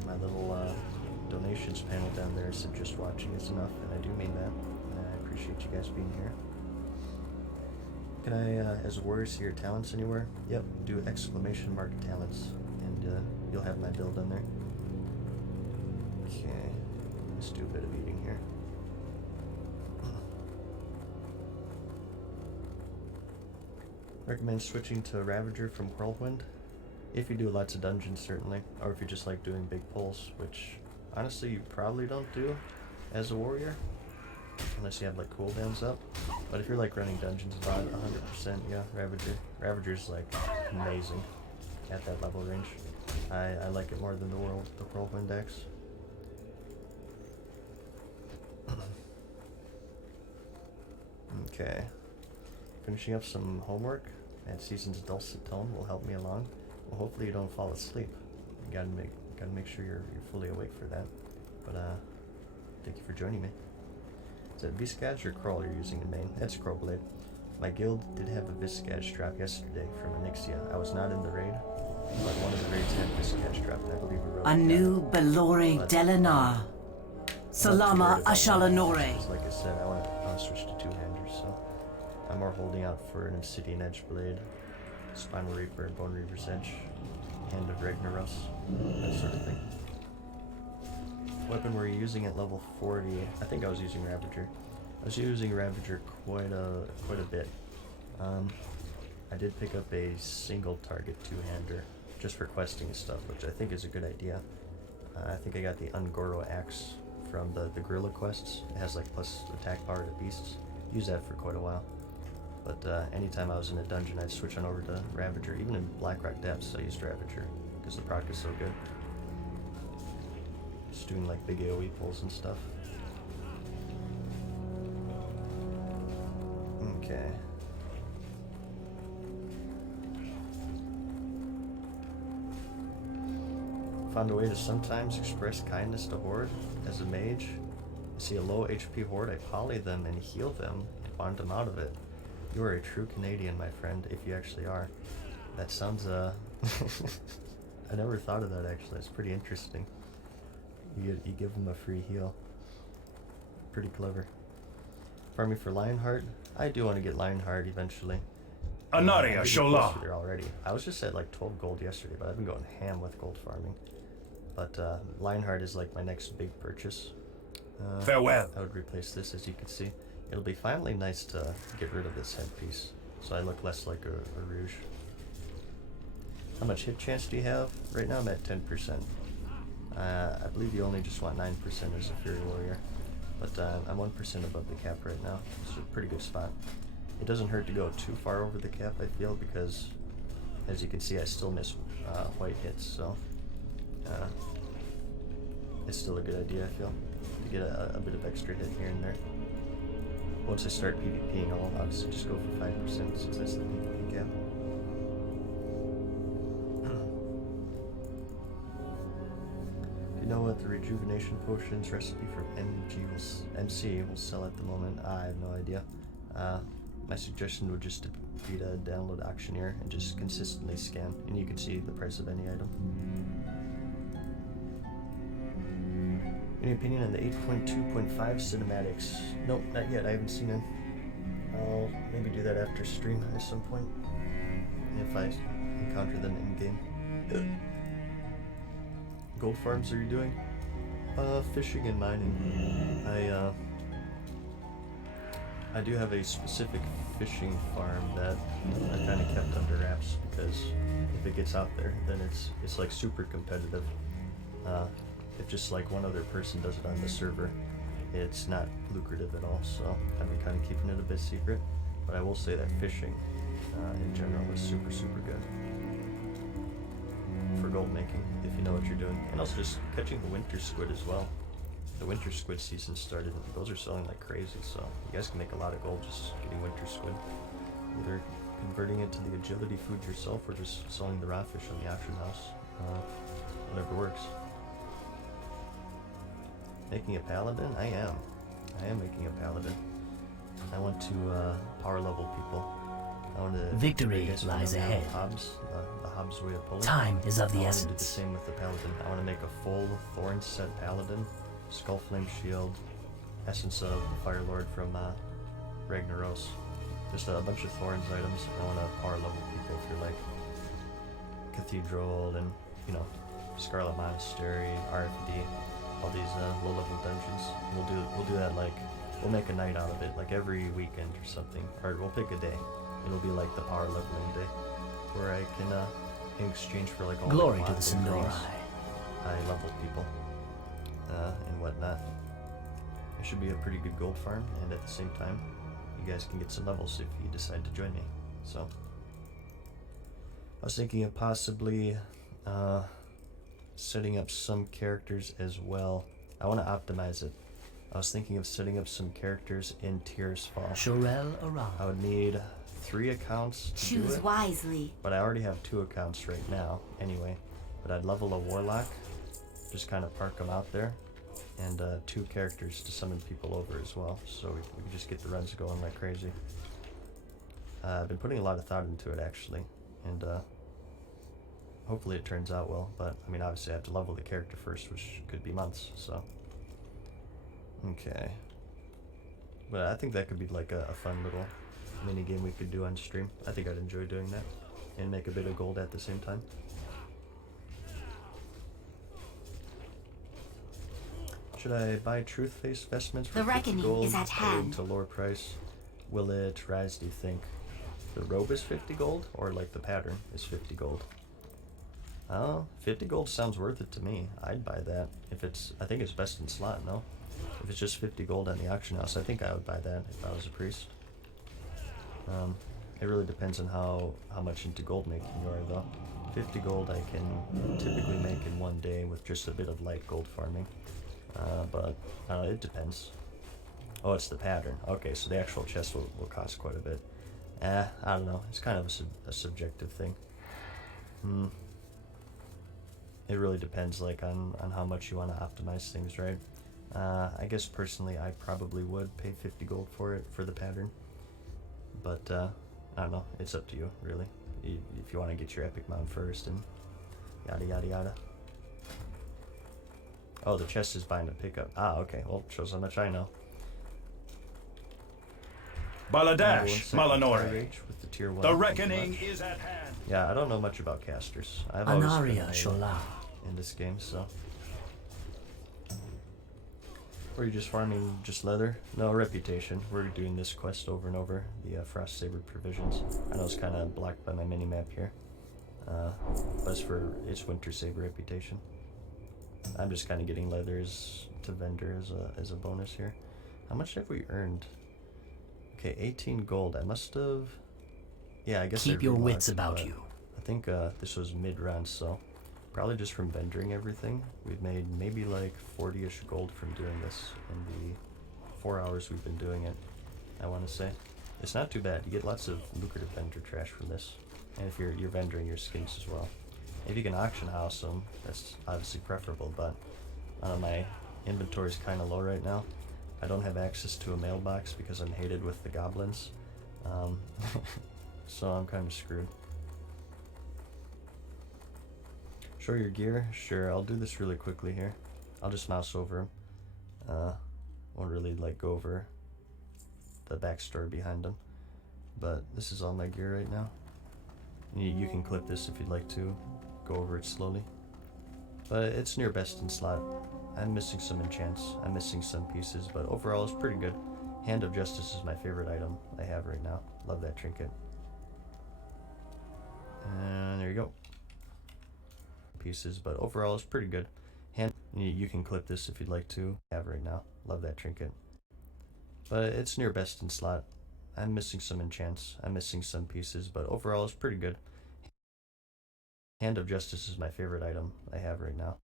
My little donations panel down there said just watching is enough, and I do mean that. And I appreciate you guys being here. Can I, as a warrior, see your talents anywhere? Yep, do !talents, and you'll have my build on there. Okay, let's do a bit of eating here. Recommend switching to Ravager from Whirlwind if you do lots of dungeons, certainly, or if you just like doing big pulls, which honestly you probably don't do as a warrior unless you have like cooldowns up. But if you're like running dungeons a lot, 100%, yeah, Ravager's like amazing at that level range. I like it more than the Whirlwind X. Okay. Finishing up some homework at Season's dulcet tone will help me along. Well, hopefully you don't fall asleep. You gotta make sure you're fully awake for that. But thank you for joining me. Is that Viscage or Crawl you're using in main? That's Crowblade. My guild did have a Viscage drop yesterday from Anixia. I was not in the raid, but one of the raids had Viscage drop, and I believe we wrote Anu Belore Delanar. Salama Ashalanore. Like I said, I want to switch to two-handers, so I'm more holding out for an Obsidian Edge Blade, Spinal Reaper, Bone Reaper's Edge, Hand of Ragnaros, that sort of thing. Weapon were you using at level 40? I think I was using Ravager. I was using Ravager quite a bit. I did pick up a single target two-hander just for questing and stuff, which I think is a good idea. I think I got the Ungoro Axe from the Gorilla quests. It has like plus attack power to beasts. Used that for quite a while. But anytime I was in a dungeon, I'd switch on over to Ravager. Even in Blackrock Depths, I used Ravager because the proc is so good. Just doing like big AoE pulls and stuff. Okay. Found a way to sometimes express kindness to Horde as a mage. I see a low HP Horde, I poly them and heal them and bond them out of it. You are a true Canadian, my friend, if you actually are. That sounds, I never thought of that actually. It's pretty interesting. You give them a free heal. Pretty clever. Farming for Lionheart? I do want to get Lionheart eventually. Anaria Shola! There already. I was just at like 12 gold yesterday, but I've been going ham with gold farming. But Lionheart is like my next big purchase. Farewell! I would replace this, as you can see. It'll be finally nice to get rid of this headpiece, so I look less like a Rouge. How much hit chance do you have? Right now I'm at 10%. I believe you only just want 9% as a Fury Warrior, but I'm 1% above the cap right now. It's a pretty good spot. It doesn't hurt to go too far over the cap, I feel, because as you can see I still miss white hits, so it's still a good idea, I feel, to get a bit of extra hit here and there. once I start PvPing, I'll obviously just go for 5% since that's the PvP cap. Do you know what the rejuvenation potions recipe from MC will sell at the moment? I have no idea. My suggestion would just be to download Auctioneer and just consistently scan, and you can see the price of any item. Any opinion on the 8.2.5 cinematics? Nope, not yet. I haven't seen it. I'll maybe do that after stream at some point, if I encounter them in game. Gold farms are you doing? Fishing and mining. I do have a specific fishing farm that I kind of kept under wraps because if it gets out there, then it's like super competitive. If just like one other person does it on the server, it's not lucrative at all. So I've been kind of keeping it a bit secret. But I will say that fishing, in general, is super good for gold making if you know what you're doing, and also just catching the winter squid as well. The winter squid season started, and those are selling like crazy, so you guys can make a lot of gold just getting winter squid. Either converting it to the agility food yourself or just selling the raw fish on the auction house. Whatever works. Making a paladin? I am making a paladin. I want to power level people. I want to Victory lies ahead. The Hobbs way of pulling. Time is of the I want to essence. do the same with the paladin. I want to make a full thorn set paladin, skull flame shield, essence of the Fire Lord from Ragnaros. Just a bunch of thorns items. I want to power level people through like Cathedral and Scarlet Monastery, RFD, all these low level dungeons. We'll do that like we'll make a night out of it, like every weekend or something, or we'll pick a day. It'll be like the power leveling day, where I can, in exchange for like all Glory the to the Sindorai. I level people, and whatnot. It should be a pretty good gold farm, and at the same time, you guys can get some levels if you decide to join me. So, I was thinking of possibly, setting up some characters as well. I want to optimize it. I was thinking of setting up some characters in Tears Fall. Shorel Aram. I would need 3 accounts to do Choose it, wisely. but I already have 2 accounts right now anyway. But I'd level a warlock, just kind of park them out there, and 2 characters to summon people over as well, so we can just get the runs going like crazy. I've been putting a lot of thought into it actually, and hopefully it turns out well, but I mean obviously I have to level the character first, which could be months, so. Okay. But I think that could be like a fun little mini game we could do on stream. I think I'd enjoy doing that and make a bit of gold at the same time. Should I buy Truth Face vestments for The 50 reckoning gold is at owing hand. to lower price? Will it rise, do you think? The robe is 50 gold, or like the pattern is 50 gold? Oh, 50 gold sounds worth it to me. I'd buy that if it's, I think it's best in slot, no? If it's just 50 gold on the auction house, I think I would buy that if I was a priest. It really depends on how much into gold making you are though. 50 gold I can typically make in one day with just a bit of light gold farming. But it depends. Oh, it's the pattern. Okay, so the actual chest will cost quite a bit. I don't know. It's kind of a subjective thing. It really depends like on how much you want to optimize things, right? I guess personally I probably would pay 50 gold for it, for the pattern. But I don't know, it's up to you, really. If you want to get your epic mount first and yada yada yada. Oh, the chest is buying a pickup. Ah, okay, well, shows how much I know. Baladash, Malanore. With the tier 1 The reckoning is at hand. Yeah, I don't know much about casters. I've always Anaria been Shola. in this game, so. Or you just farming just leather? No, reputation. We're doing this quest over and over. The Frost Saber provisions. I know it's kind of blocked by my mini-map here. But it's Winter Saber reputation. I'm just kind of getting leathers to vendor as a bonus here. How much have we earned? Okay, 18 gold. I must have... Yeah, I guess Keep your wits but about you. I think this was mid-round, so... Probably just from vendoring everything. We've made maybe like 40-ish gold from doing this in the 4 hours we've been doing it. I want to say. It's not too bad. You get lots of lucrative vendor trash from this. And if you're vendoring your skins as well. If you can auction house them, that's obviously preferable, but my inventory is kind of low right now. I don't have access to a mailbox because I'm hated with the goblins. So I'm kind of screwed. Show your gear? Sure, I'll do this really quickly here. I'll just mouse over him. Won't really like go over the backstory behind him. But this is all my gear right now. You can clip this if you'd like to go over it slowly. But it's near best in slot. I'm missing some enchants. I'm missing some pieces, but overall it's pretty good. Hand of Justice is my favorite item I have right now. Love that trinket. And there you go. Pieces, but overall it's pretty good. You can clip this if you'd like to. Have right now. Love that trinket. But it's near best in slot. I'm missing some enchants. I'm missing some pieces, but overall it's pretty good. Hand of Justice is my favorite item I have right now.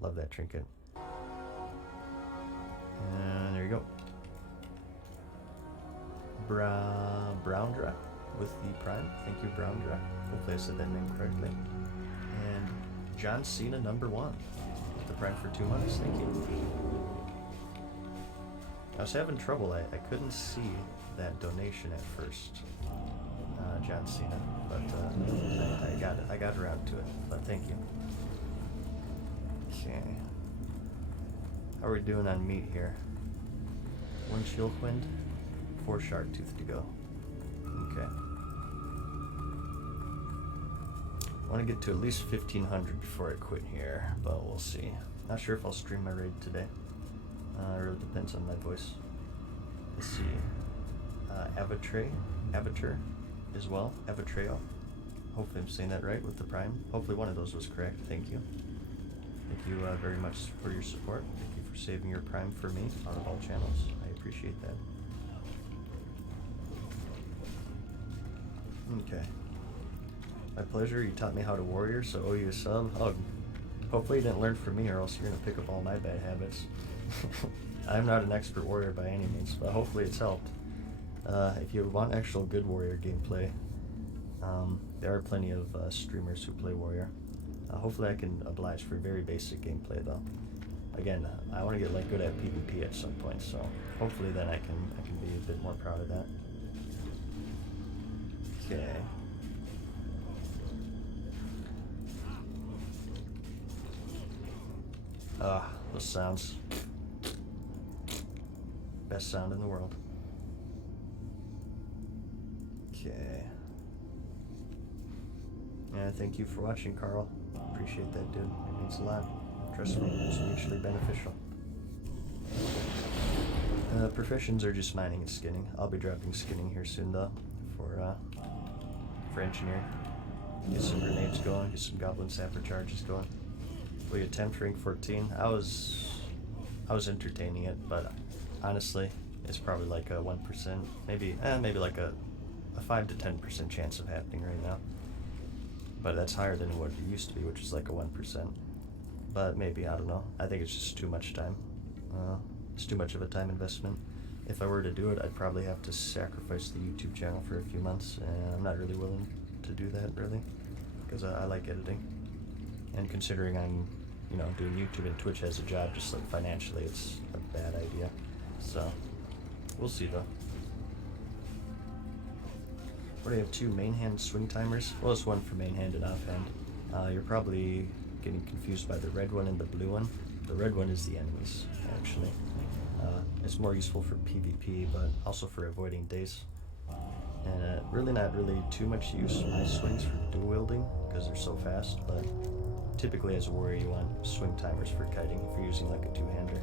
Love that trinket. And there you go. Browndra with the Prime. Thank you, Browndra. Hopefully I said that name correctly. And John Cena #1 with the Prime for 2 months. Thank you. I was having trouble. I couldn't see that donation at first, John Cena, but I got around to it. But thank you. Okay. How are we doing on meat here? 1 Chilkwind, 4 Shark Tooth to go. Okay. I want to get to at least 1500 before I quit here, but we'll see. Not sure if I'll stream my raid today. It really depends on my voice. Let's see. Avatar as well. Avatreo. Hopefully I'm saying that right with the Prime. Hopefully one of those was correct. Thank you. Thank you very much for your support. Thank you for saving your Prime for me on all channels. I appreciate that. Okay. My pleasure. You taught me how to warrior, so owe you a sub. Oh, hopefully you didn't learn from me, or else you're gonna pick up all my bad habits. I'm not an expert warrior by any means, but hopefully it's helped. If you want actual good warrior gameplay, there are plenty of streamers who play warrior. Hopefully I can oblige for very basic gameplay though. Again, I want to get like good at PvP at some point, so hopefully then I can be a bit more proud of that. Okay. Those sounds. Best sound in the world. Okay. Yeah, thank you for watching, Carl. Appreciate that, dude. It means a lot. Trust me, it's mutually beneficial. Professions are just mining and skinning. I'll be dropping skinning here soon, though, for engineering. Get some grenades going, get some goblin sapper charges going. Will you attempt rank 14? I was entertaining it, but honestly, it's probably like a 1%, maybe like a 5 to 10% chance of happening right now. But that's higher than what it used to be, which is like a 1%. But maybe, I don't know. I think it's just too much time. It's too much of a time investment. If I were to do it, I'd probably have to sacrifice the YouTube channel for a few months, and I'm not really willing to do that, really, because I like editing. And considering I'm, doing YouTube and Twitch as a job, just like financially, it's a bad idea. So, we'll see though. What do you have, 2 main hand swing timers? Well, it's 1 for main hand and offhand. You're probably getting confused by the red one and the blue one. The red one is the enemies, actually. It's more useful for PvP, but also for avoiding days. And really not really too much use my swings for dual wielding, because they're so fast, but typically as a warrior you want swing timers for kiting if you're using like a 2-hander.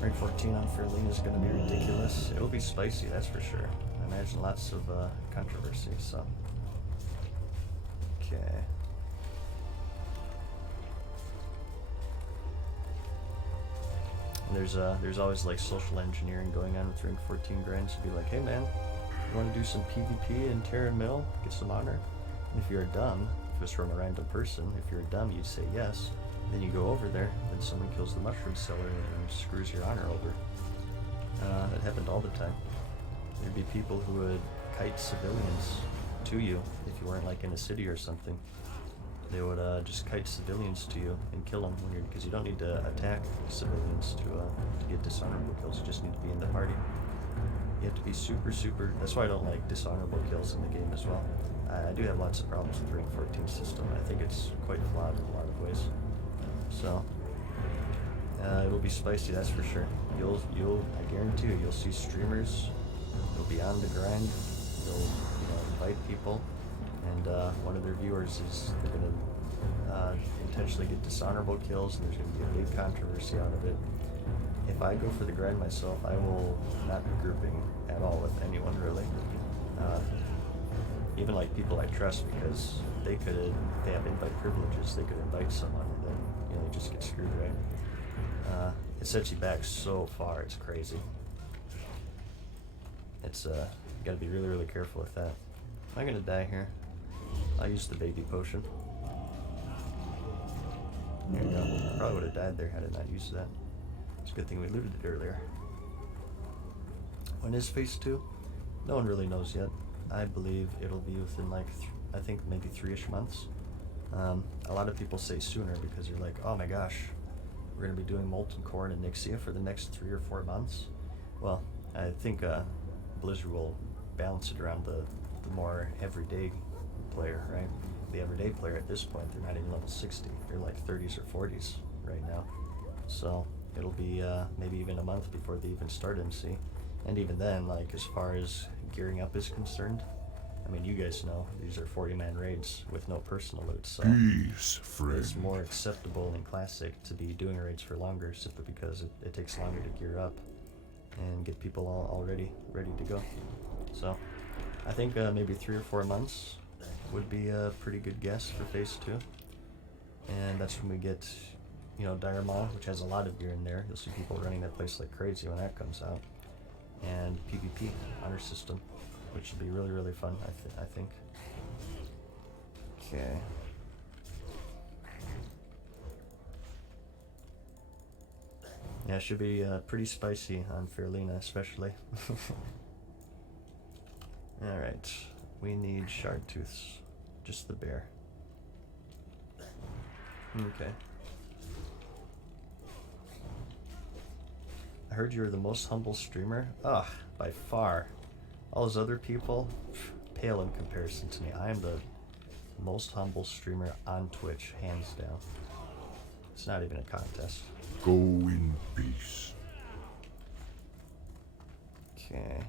Rank 14 on Fairlene is going to be ridiculous. It'll be spicy, that's for sure. I imagine lots of controversy, so. Okay. And there's always like social engineering going on with rank 14 grinds. You'd be like, hey man, You want to do some PvP in Terran Mill, get some honor. And if you're dumb, if it's from a random person, if you're dumb, you'd say yes. Then you go over there, then someone kills the mushroom seller and screws your honor over. That happened all the time. There'd be people who would kite civilians to you if you weren't like in a city or something. They would just kite civilians to you and kill them because you don't need to attack civilians to get dishonorable kills. You just need to be in the party. You have to be super. That's why I don't like dishonorable kills in the game as well. I do have lots of problems with the Ring 14 system. I think it's quite flawed in a lot of ways. So it'll be spicy, that's for sure. I guarantee you'll see streamers. You'll be on the grind. You'll invite people, and one of their viewers is they're gonna intentionally get dishonorable kills, and there's gonna be a big controversy out of it. If I go for the grind myself, I will not be grouping at all with anyone really. Even like people I trust, because they have invite privileges. They could invite someone, and then they just get screwed, right? It sets you back so far. It's crazy. It's you gotta be really careful with that. Am I gonna die here? I'll use the baby potion. There you go. I probably would have died there had I not used that. It's a good thing we looted it earlier. When is phase 2? No one really knows yet. I believe it'll be within like, I think maybe 3-ish months. A lot of people say sooner because you're like, oh my gosh, we're going to be doing Molten Core and Nixia for the next 3 or 4 months. Well, I think Blizzard will balance it around the more everyday player, right? The everyday player at this point, they're not even level 60. They're like 30s or 40s right now. So it'll be maybe even a month before they even start MC. And even then, like as far as gearing up is concerned, I mean, you guys know these are 40-man raids with no personal loot, so it's more acceptable in Classic to be doing raids for longer simply because it takes longer to gear up and get people all ready to go. So I think maybe 3 or 4 months would be a pretty good guess for phase 2, and that's when we get Dire Maul, which has a lot of gear in there. You'll see people running that place like crazy when that comes out, and PvP honor system, which will be really fun. I think. Okay. Yeah, it should be pretty spicy on Fairlina, especially. Alright, we need shard tooths. Just the bear. Okay. I heard you were the most humble streamer. Ugh, by far. All those other people, pale in comparison to me. I am the most humble streamer on Twitch, hands down. It's not even a contest. Go in peace. Okay.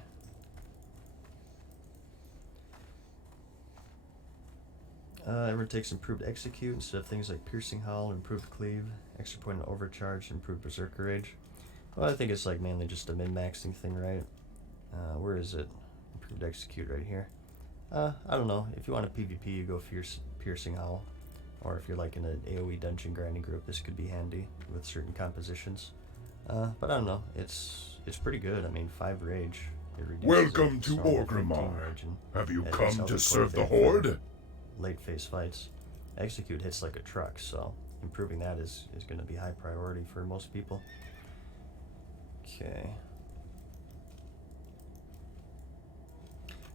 Everyone takes improved execute instead of things like piercing hull, improved cleave, extra point in overcharge, improved berserker rage. Well, I think it's like mainly just a min-maxing thing, right? Where is it? Improved execute right here. I don't know. If you want a PvP, you go piercing hull. Or if you're like in an AoE dungeon grinding group, this could be handy with certain compositions. But I don't know. It's pretty good. I mean, 5 rage. Welcome to Orgrimmar. Have you come to serve the Horde? Late phase fights. Execute hits like a truck, so improving that is going to be high priority for most people. Okay.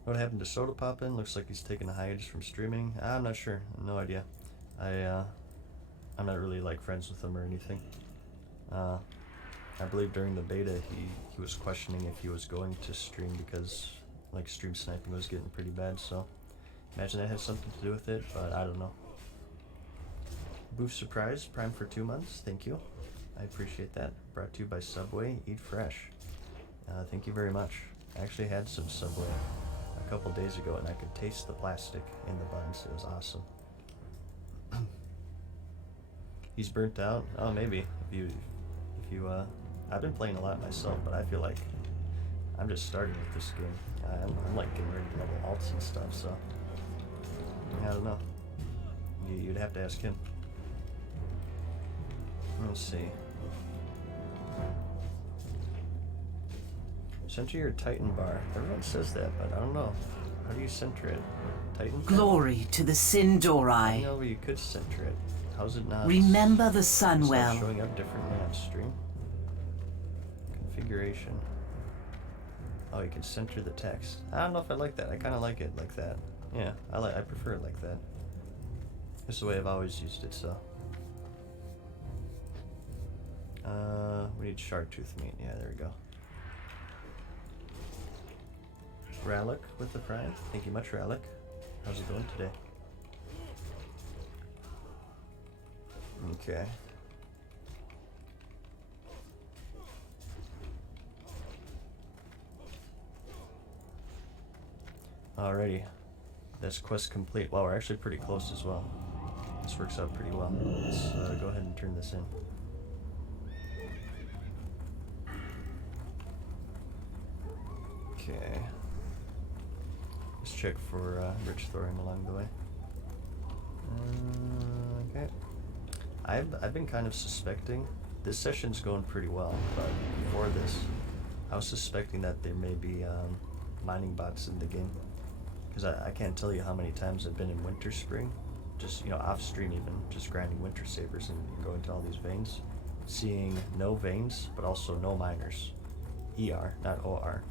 What happened to Soda Poppin'? Looks like he's taking a hiatus from streaming. I'm not sure. No idea. I'm not really like friends with him or anything. I believe during the beta he was questioning if he was going to stream because like stream sniping was getting pretty bad, so imagine that has something to do with it, but I don't know. Boof Surprise, Prime for 2 months. Thank you. I appreciate that. Brought to you by Subway. Eat fresh. Thank you very much. I actually had some Subway a couple days ago and I could taste the plastic in the buns. It was awesome. He's burnt out? Oh, maybe. If you I've been playing a lot myself, but I feel like I'm just starting with this game. I'm like getting ready to level alts and stuff, so I don't know. You'd have to ask him. Let's see. Center your Titan bar. Everyone says that, but I don't know. How do you center it? Titan? Glory to the I Sindorai. know you could center it. How's it not? Remember the it's not Sunwell. showing up differently on stream. Configuration. Oh, you can center the text. I don't know if I like that. I kind of like it like that. Yeah, I prefer it like that. It's the way I've always used it. So. We need Sharktooth meat. Yeah, there we go. Rallic with the prime. Thank you much, Rallic. How's it going today? Okay. Alrighty. That's quest complete. Wow, we're actually pretty close as well. This works out pretty well. Let's go ahead and turn this in. Okay. Let's check for rich thorium along the way. Okay. I've been kind of suspecting this session's going pretty well, but before this, I was suspecting that there may be mining bots in the game, because I can't tell you how many times I've been in Winter Spring, just off stream even, just grinding Winter Sabers and going to all these veins, seeing no veins but also no miners, ER, not OR.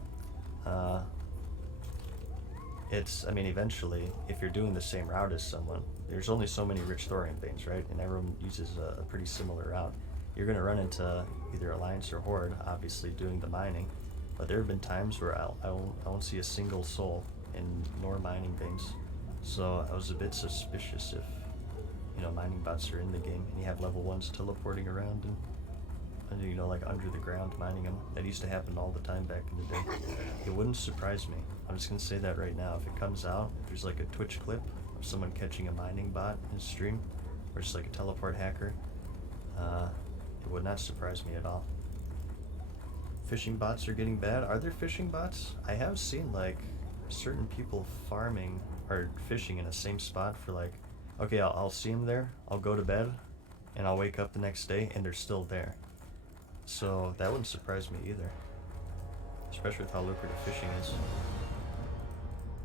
Eventually, if you're doing the same route as someone, there's only so many rich thorium veins, right? And everyone uses a pretty similar route. You're going to run into either Alliance or Horde, obviously doing the mining, but there have been times where I won't see a single soul in nor mining veins. So I was a bit suspicious if, mining bots are in the game and you have level 1s teleporting around and like under the ground mining them. That used to happen all the time back in the day. It wouldn't surprise me. I'm just gonna say that right now. If it comes out, if there's like a Twitch clip of someone catching a mining bot in stream, or just like a teleport hacker, it would not surprise me at all. Fishing bots are getting bad. Are there fishing bots? I have seen like certain people farming or fishing in the same spot for like, okay, I'll see them there, I'll go to bed, and I'll wake up the next day and they're still there. So that wouldn't surprise me either, especially with how lucrative fishing is.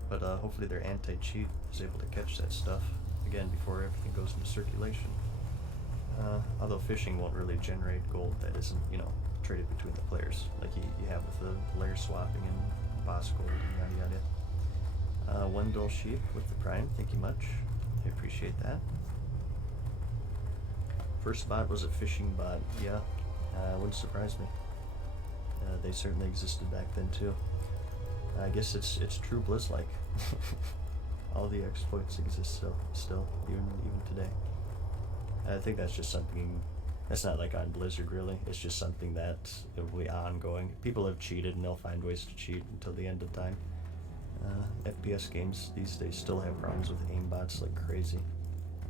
But hopefully their anti-cheat is able to catch that stuff again before everything goes into circulation. Although fishing won't really generate gold that isn't, traded between the players, like you have with the layer swapping and boss gold and yada yada. One dull sheep with the prime, thank you much. I appreciate that. First bot was a fishing bot, yeah. Wouldn't surprise me. They certainly existed back then too. I guess it's true Blizz-like. All the exploits exist still, even today. I think that's just something that's not like on Blizzard really. It's just something that will be ongoing. People have cheated and they'll find ways to cheat until the end of time. FPS games these days still have problems with aimbots like crazy.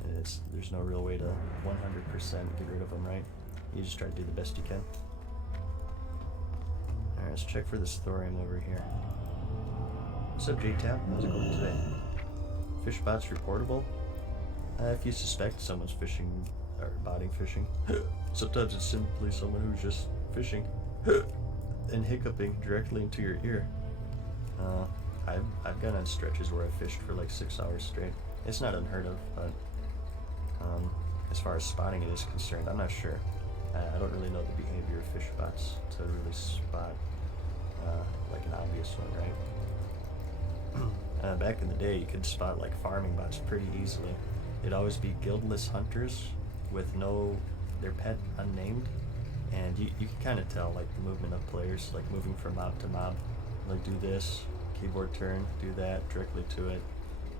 And there's no real way to 100% get rid of them, right? You just try to do the best you can. Alright, let's check for this thorium over here. What's up, JTap? How's it going today? Fish bots reportable? If you suspect someone's fishing or botting fishing, sometimes it's simply someone who's just fishing and hiccuping directly into your ear. I've gone on stretches where I fished for like 6 hours straight. It's not unheard of, but as far as spotting it is concerned, I'm not sure. I don't really know the behavior of fish bots to really spot like an obvious one, right? Back in the day, you could spot like farming bots pretty easily. It'd always be guildless hunters with their pet unnamed, and you can kind of tell like the movement of players, like moving from mob to mob. Like do this, keyboard turn, do that, directly to it.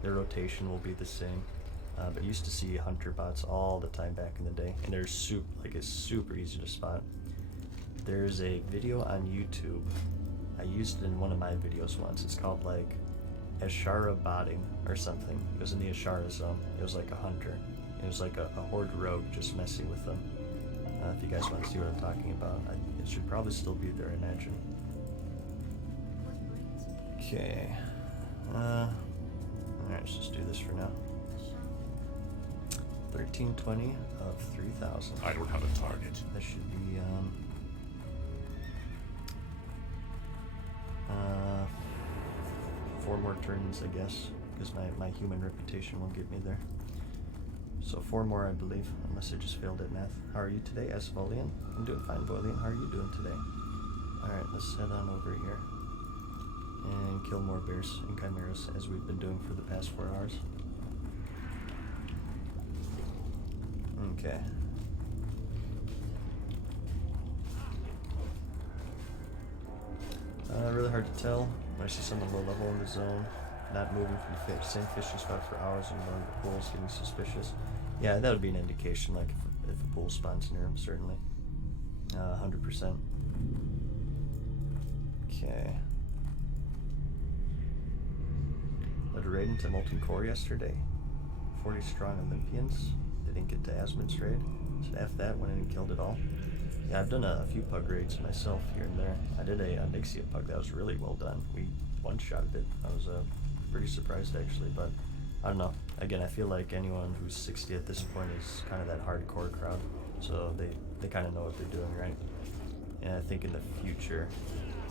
Their rotation will be the same. But used to see hunter bots all the time back in the day, and they're it's super easy to spot. There's a video on YouTube. I used it in one of my videos once. It's called like Ashara botting or something. It was in the Ashara zone. It was like a hunter. It was like a horde rogue just messing with them. If you guys want to see what I'm talking about, it should probably still be there, I imagine. Okay. Alright, let's just do this for now. 1320 of 3000. I don't have a target. That should be 4 more turns, I guess, because my human reputation won't get me there. So 4 more, I believe, unless I just failed at math. How are you today, Asvolian? I'm doing fine, Volian. How are you doing today? Alright, let's head on over here and kill more bears and chimeras, as we've been doing for the past 4 hours. Okay. Really hard to tell when I see someone low level in the zone, not moving from the same fishing spot for hours and going to the pools, getting suspicious. Yeah, that would be an indication, like if a pool spawns near him, certainly. 100%. Okay. Led a raid into Molten Core yesterday. 40 strong Olympians. They didn't get to Asmund's raid. So F that, went in and killed it all. Yeah, I've done a few pug raids myself here and there. I did a Nixia pug that was really well done. We one-shotted it. I was pretty surprised actually, but I don't know. Again, I feel like anyone who's 60 at this point is kind of that hardcore crowd, so they kind of know what they're doing, right? And I think in the future,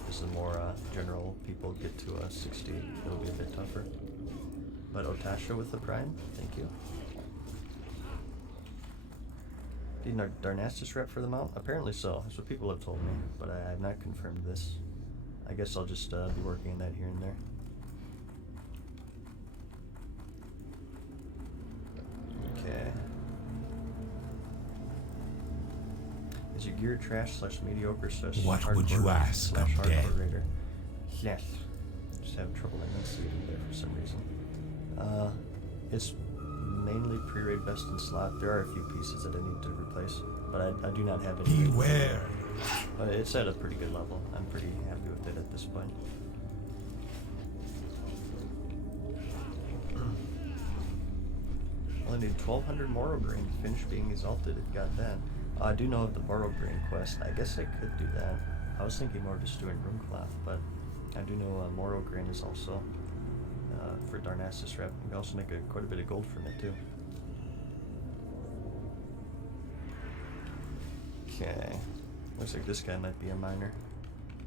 as the more general people get to 60, it'll be a bit tougher. But Otasha with the Prime, thank you. Need Darnassus rep for the mount? Apparently so. That's what people have told me, but I have not confirmed this. I guess I'll just be working on that here and there. Okay. Is your gear trash / mediocre / What would you ask of hardcore death? raider? Yes. Just have trouble enunciating there for some reason. It's mainly pre-raid best in slot. There are a few pieces that I need to replace, but I do not have any. Beware. But it's at a pretty good level. I'm pretty happy with it at this point. Only need 1,200 Moro grain to finish being exalted if you got that. I do know of the Moro grain quest. I guess I could do that. I was thinking more of just doing Runecloth, but I do know Moro grain is also for Darnassus rep. You can also make quite a bit of gold from it too. Okay. Looks like this guy might be a miner.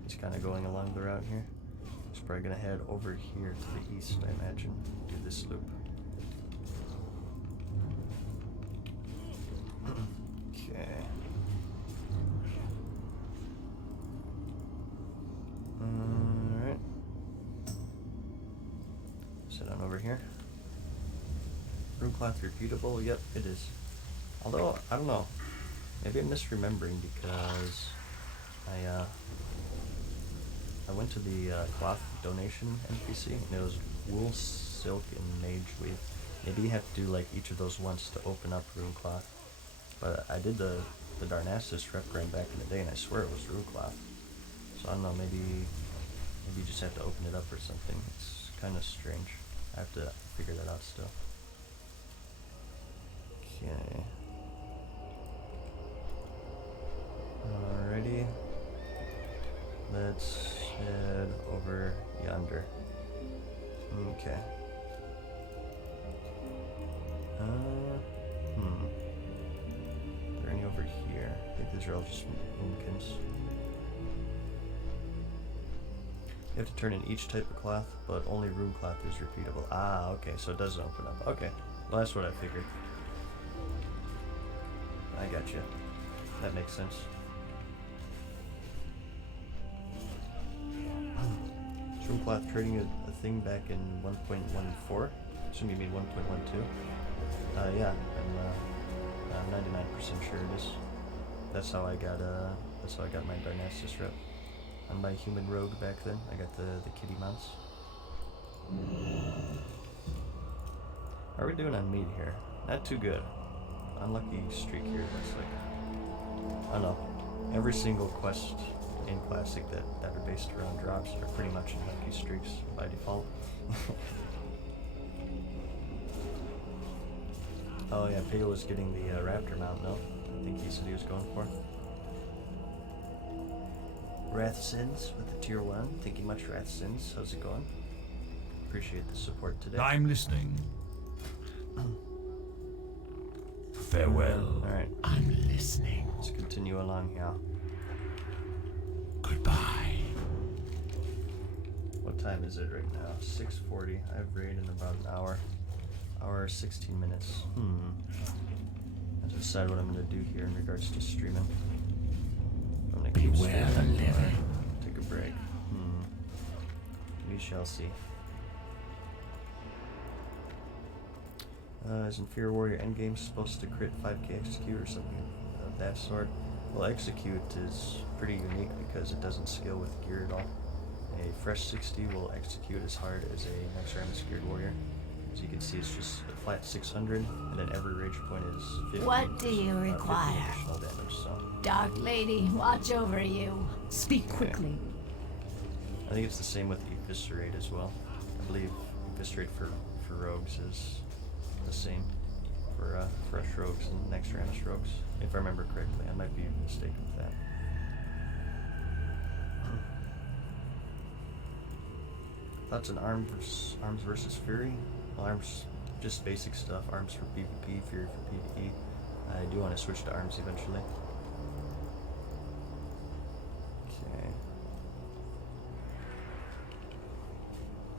He's kind of going along the route here. He's probably going to head over here to the east, I imagine. Do this loop. Okay. Alright. Sit on over here. Runecloth repeatable? Yep, it is. Although, I don't know. Maybe I'm misremembering because I went to the cloth donation NPC and it was wool, silk, and mage weave. Maybe you have to do like each of those once to open up Runecloth. But I did the Darnassus rep grind back in the day and I swear it was Runecloth. So I don't know, maybe you just have to open it up or something. It's kind of strange. I have to figure that out still. Okay. Alrighty. Let's head over yonder. Okay. Are there any over here? I think these are all just Moomkins. You have to turn in each type of cloth, but only Runecloth is repeatable. Ah, okay, so it doesn't open up. Okay, well that's what I figured. I got you. That makes sense. Is Runecloth trading a thing back in 1.14? Assume you mean 1.12. Yeah, I'm 99% sure it is. That's how I got my Darnassus rep. On my human rogue back then, I got the kitty mounts. How are we doing on meat here? Not too good. Unlucky streak here, looks like. I don't know. Every single quest in Classic that are based around drops are pretty much unlucky streaks by default. Oh yeah, Pale was getting the Raptor mount, no? I think he said he was going for. Wrathsins with the tier 1. Thank you much, Wrathsins. How's it going? Appreciate the support today. I'm listening. Farewell. Alright. I'm listening. Let's continue along here. Goodbye. What time is it right now? 6:40. I have raid in about an hour. Hour 16 minutes. I have to decide what I'm gonna do here in regards to streaming. I'm gonna keep Beware the streaming or living. take a break. We shall see. Is Inferior Warrior Endgame supposed to crit 5k execute or something of that sort? Well, execute is pretty unique because it doesn't scale with gear at all. A fresh 60 will execute as hard as a next Ramus geared warrior. As you can see, it's just a flat 600, and then every rage point is 50. What do you 50 require? additional damage, so. Dark Lady, watch over you. Speak quickly. I think it's the same with Eviscerate as well. I believe Eviscerate for rogues is the same for fresh rogues and next Ramus rogues, if I remember correctly. I might be mistaken with that. Thoughts on arms versus Fury? Well, arms, just basic stuff. Arms for PvP, Fury for PvE. I do want to switch to arms eventually. Okay.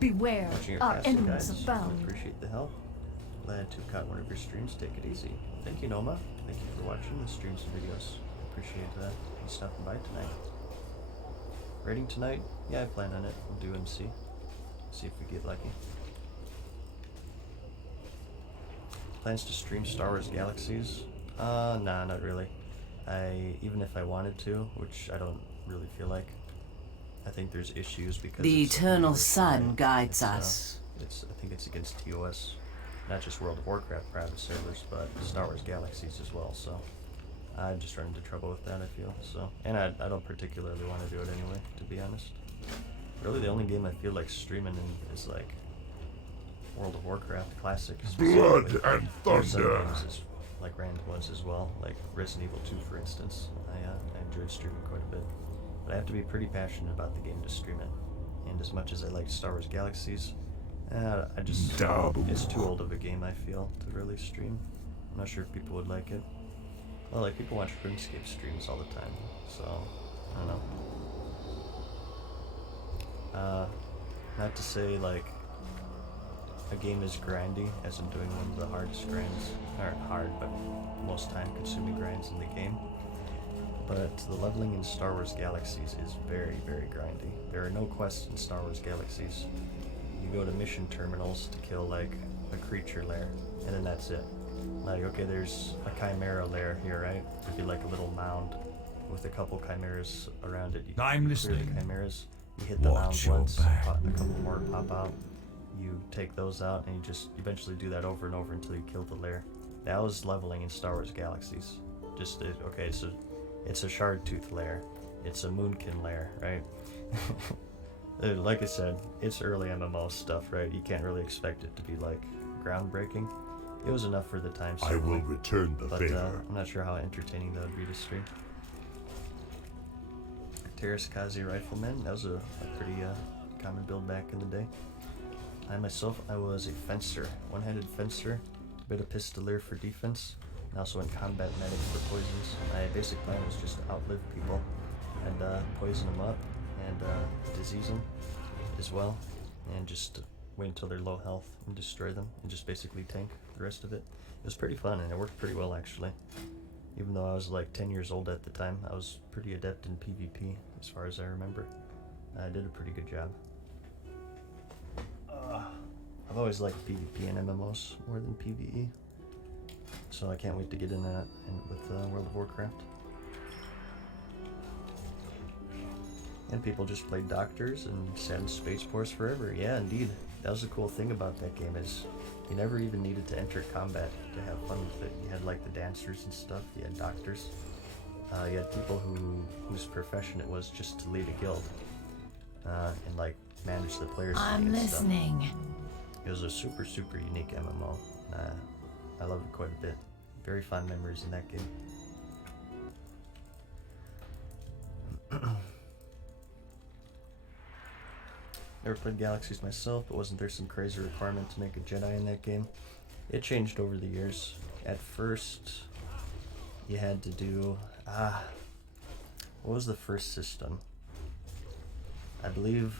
Beware, Watching your our casting enemies guides. abound. Appreciate the help. Glad to have caught one of your streams. Take it easy. Thank you, Noma. Thank you for watching the streams and videos. Appreciate you stopping by tonight. Raiding tonight? Yeah, I plan on it. We'll do MC. See if we get lucky. Plans to stream Star Wars Galaxies? Nah, not really. Even if I wanted to, which I don't really feel like, I think there's issues because The it's eternal like, sun guides it's, us. I think it's against TOS, not just World of Warcraft private servers, but Star Wars Galaxies as well. So I just run into trouble with that, I feel. So, and I don't particularly want to do it anyway, to be honest. Really, the only game I feel like streaming in is like World of Warcraft Classic. Blood specifically. and There's other thunder. games like random ones as well, like Resident Evil 2, for instance. I enjoyed streaming quite a bit, but I have to be pretty passionate about the game to stream it. And as much as I like Star Wars Galaxies, I just it's too old of a game, I feel, to really stream. I'm not sure if people would like it. Well, like people watch RuneScape streams all the time, so I don't know. Not to say like a game is grindy, as in doing one of the hardest grinds, or hard, but most time-consuming grinds in the game. But the leveling in Star Wars Galaxies is very, very grindy. There are no quests in Star Wars Galaxies. You go to mission terminals to kill like a creature lair, and then that's it. Like, okay, there's a chimera lair here, right? It'd be like a little mound with a couple chimeras around it. You I'm clear listening. the chimeras. You hit the Watch mound your once, back. a couple more pop out. You take those out, and you just eventually do that over and over until you kill the lair. That was leveling in Star Wars Galaxies. Okay, so it's a shard tooth lair. It's a moonkin lair, right? Like I said, it's early MMO stuff, right? You can't really expect it to be like groundbreaking. It was enough for the time. I will certainly. return the But favor. I'm not sure how entertaining that would be to stream. Terrace Kazi Rifleman, that was a pretty common build back in the day. I myself, I was a fencer, one-handed fencer, a bit of pistolier for defense, and also went combat medic for poisons. My basic plan was just to outlive people and poison them up and disease them as well, and just wait until they're low health and destroy them and just basically tank the rest of it. It was pretty fun and it worked pretty well actually. Even though I was like 10 years old at the time, I was pretty adept in PvP as far as I remember. I did a pretty good job. I've always liked PvP and MMOs more than PvE, so I can't wait to get in that with World of Warcraft. And people just played doctors and sat in spaceports forever. Yeah, indeed. That was the cool thing about that game is you never even needed to enter combat to have fun with it. You had like the dancers and stuff. You had doctors. You had people whose profession it was just to lead a guild and like manage the players. I'm listening. It was a super, super unique MMO. I loved it quite a bit. Very fond memories in that game. Never played Galaxies myself, but wasn't there some crazy requirement to make a Jedi in that game? It changed over the years. At first, you had to do... what was the first system? I believe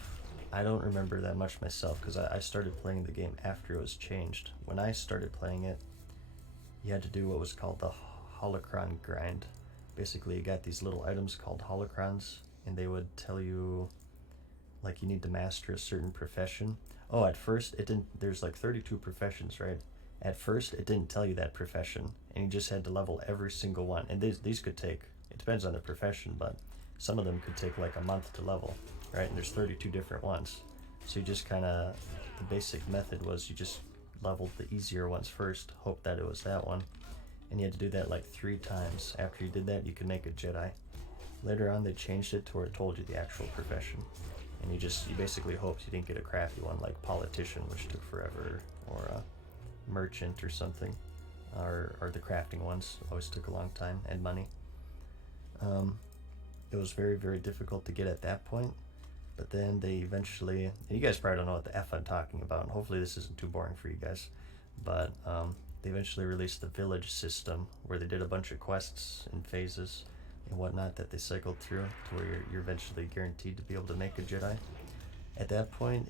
I don't remember that much myself because I started playing the game after it was changed. When I started playing it, you had to do what was called the holocron grind. Basically, you got these little items called holocrons, and they would tell you, like, you need to master a certain profession. Oh, at first, it didn't, there's like 32 professions, right? At first, it didn't tell you that profession, and you just had to level every single one. And these could take, it depends on the profession, but some of them could take like a month to level, right? And there's 32 different ones. So you just kind of, the basic method was you just leveled the easier ones first, hope that it was that one. And you had to do that like 3 times. After you did that, you could make a Jedi. Later on, they changed it to where it told you the actual profession. And you basically hoped you didn't get a crafty one like politician, which took forever, or a merchant or something. Or the crafting ones always took a long time and money. It was very, very difficult to get at that point. But then they eventually, and you guys probably don't know what the F I'm talking about, and hopefully this isn't too boring for you guys, but they eventually released the village system where they did a bunch of quests and phases and whatnot that they cycled through to where you're eventually guaranteed to be able to make a Jedi. At that point,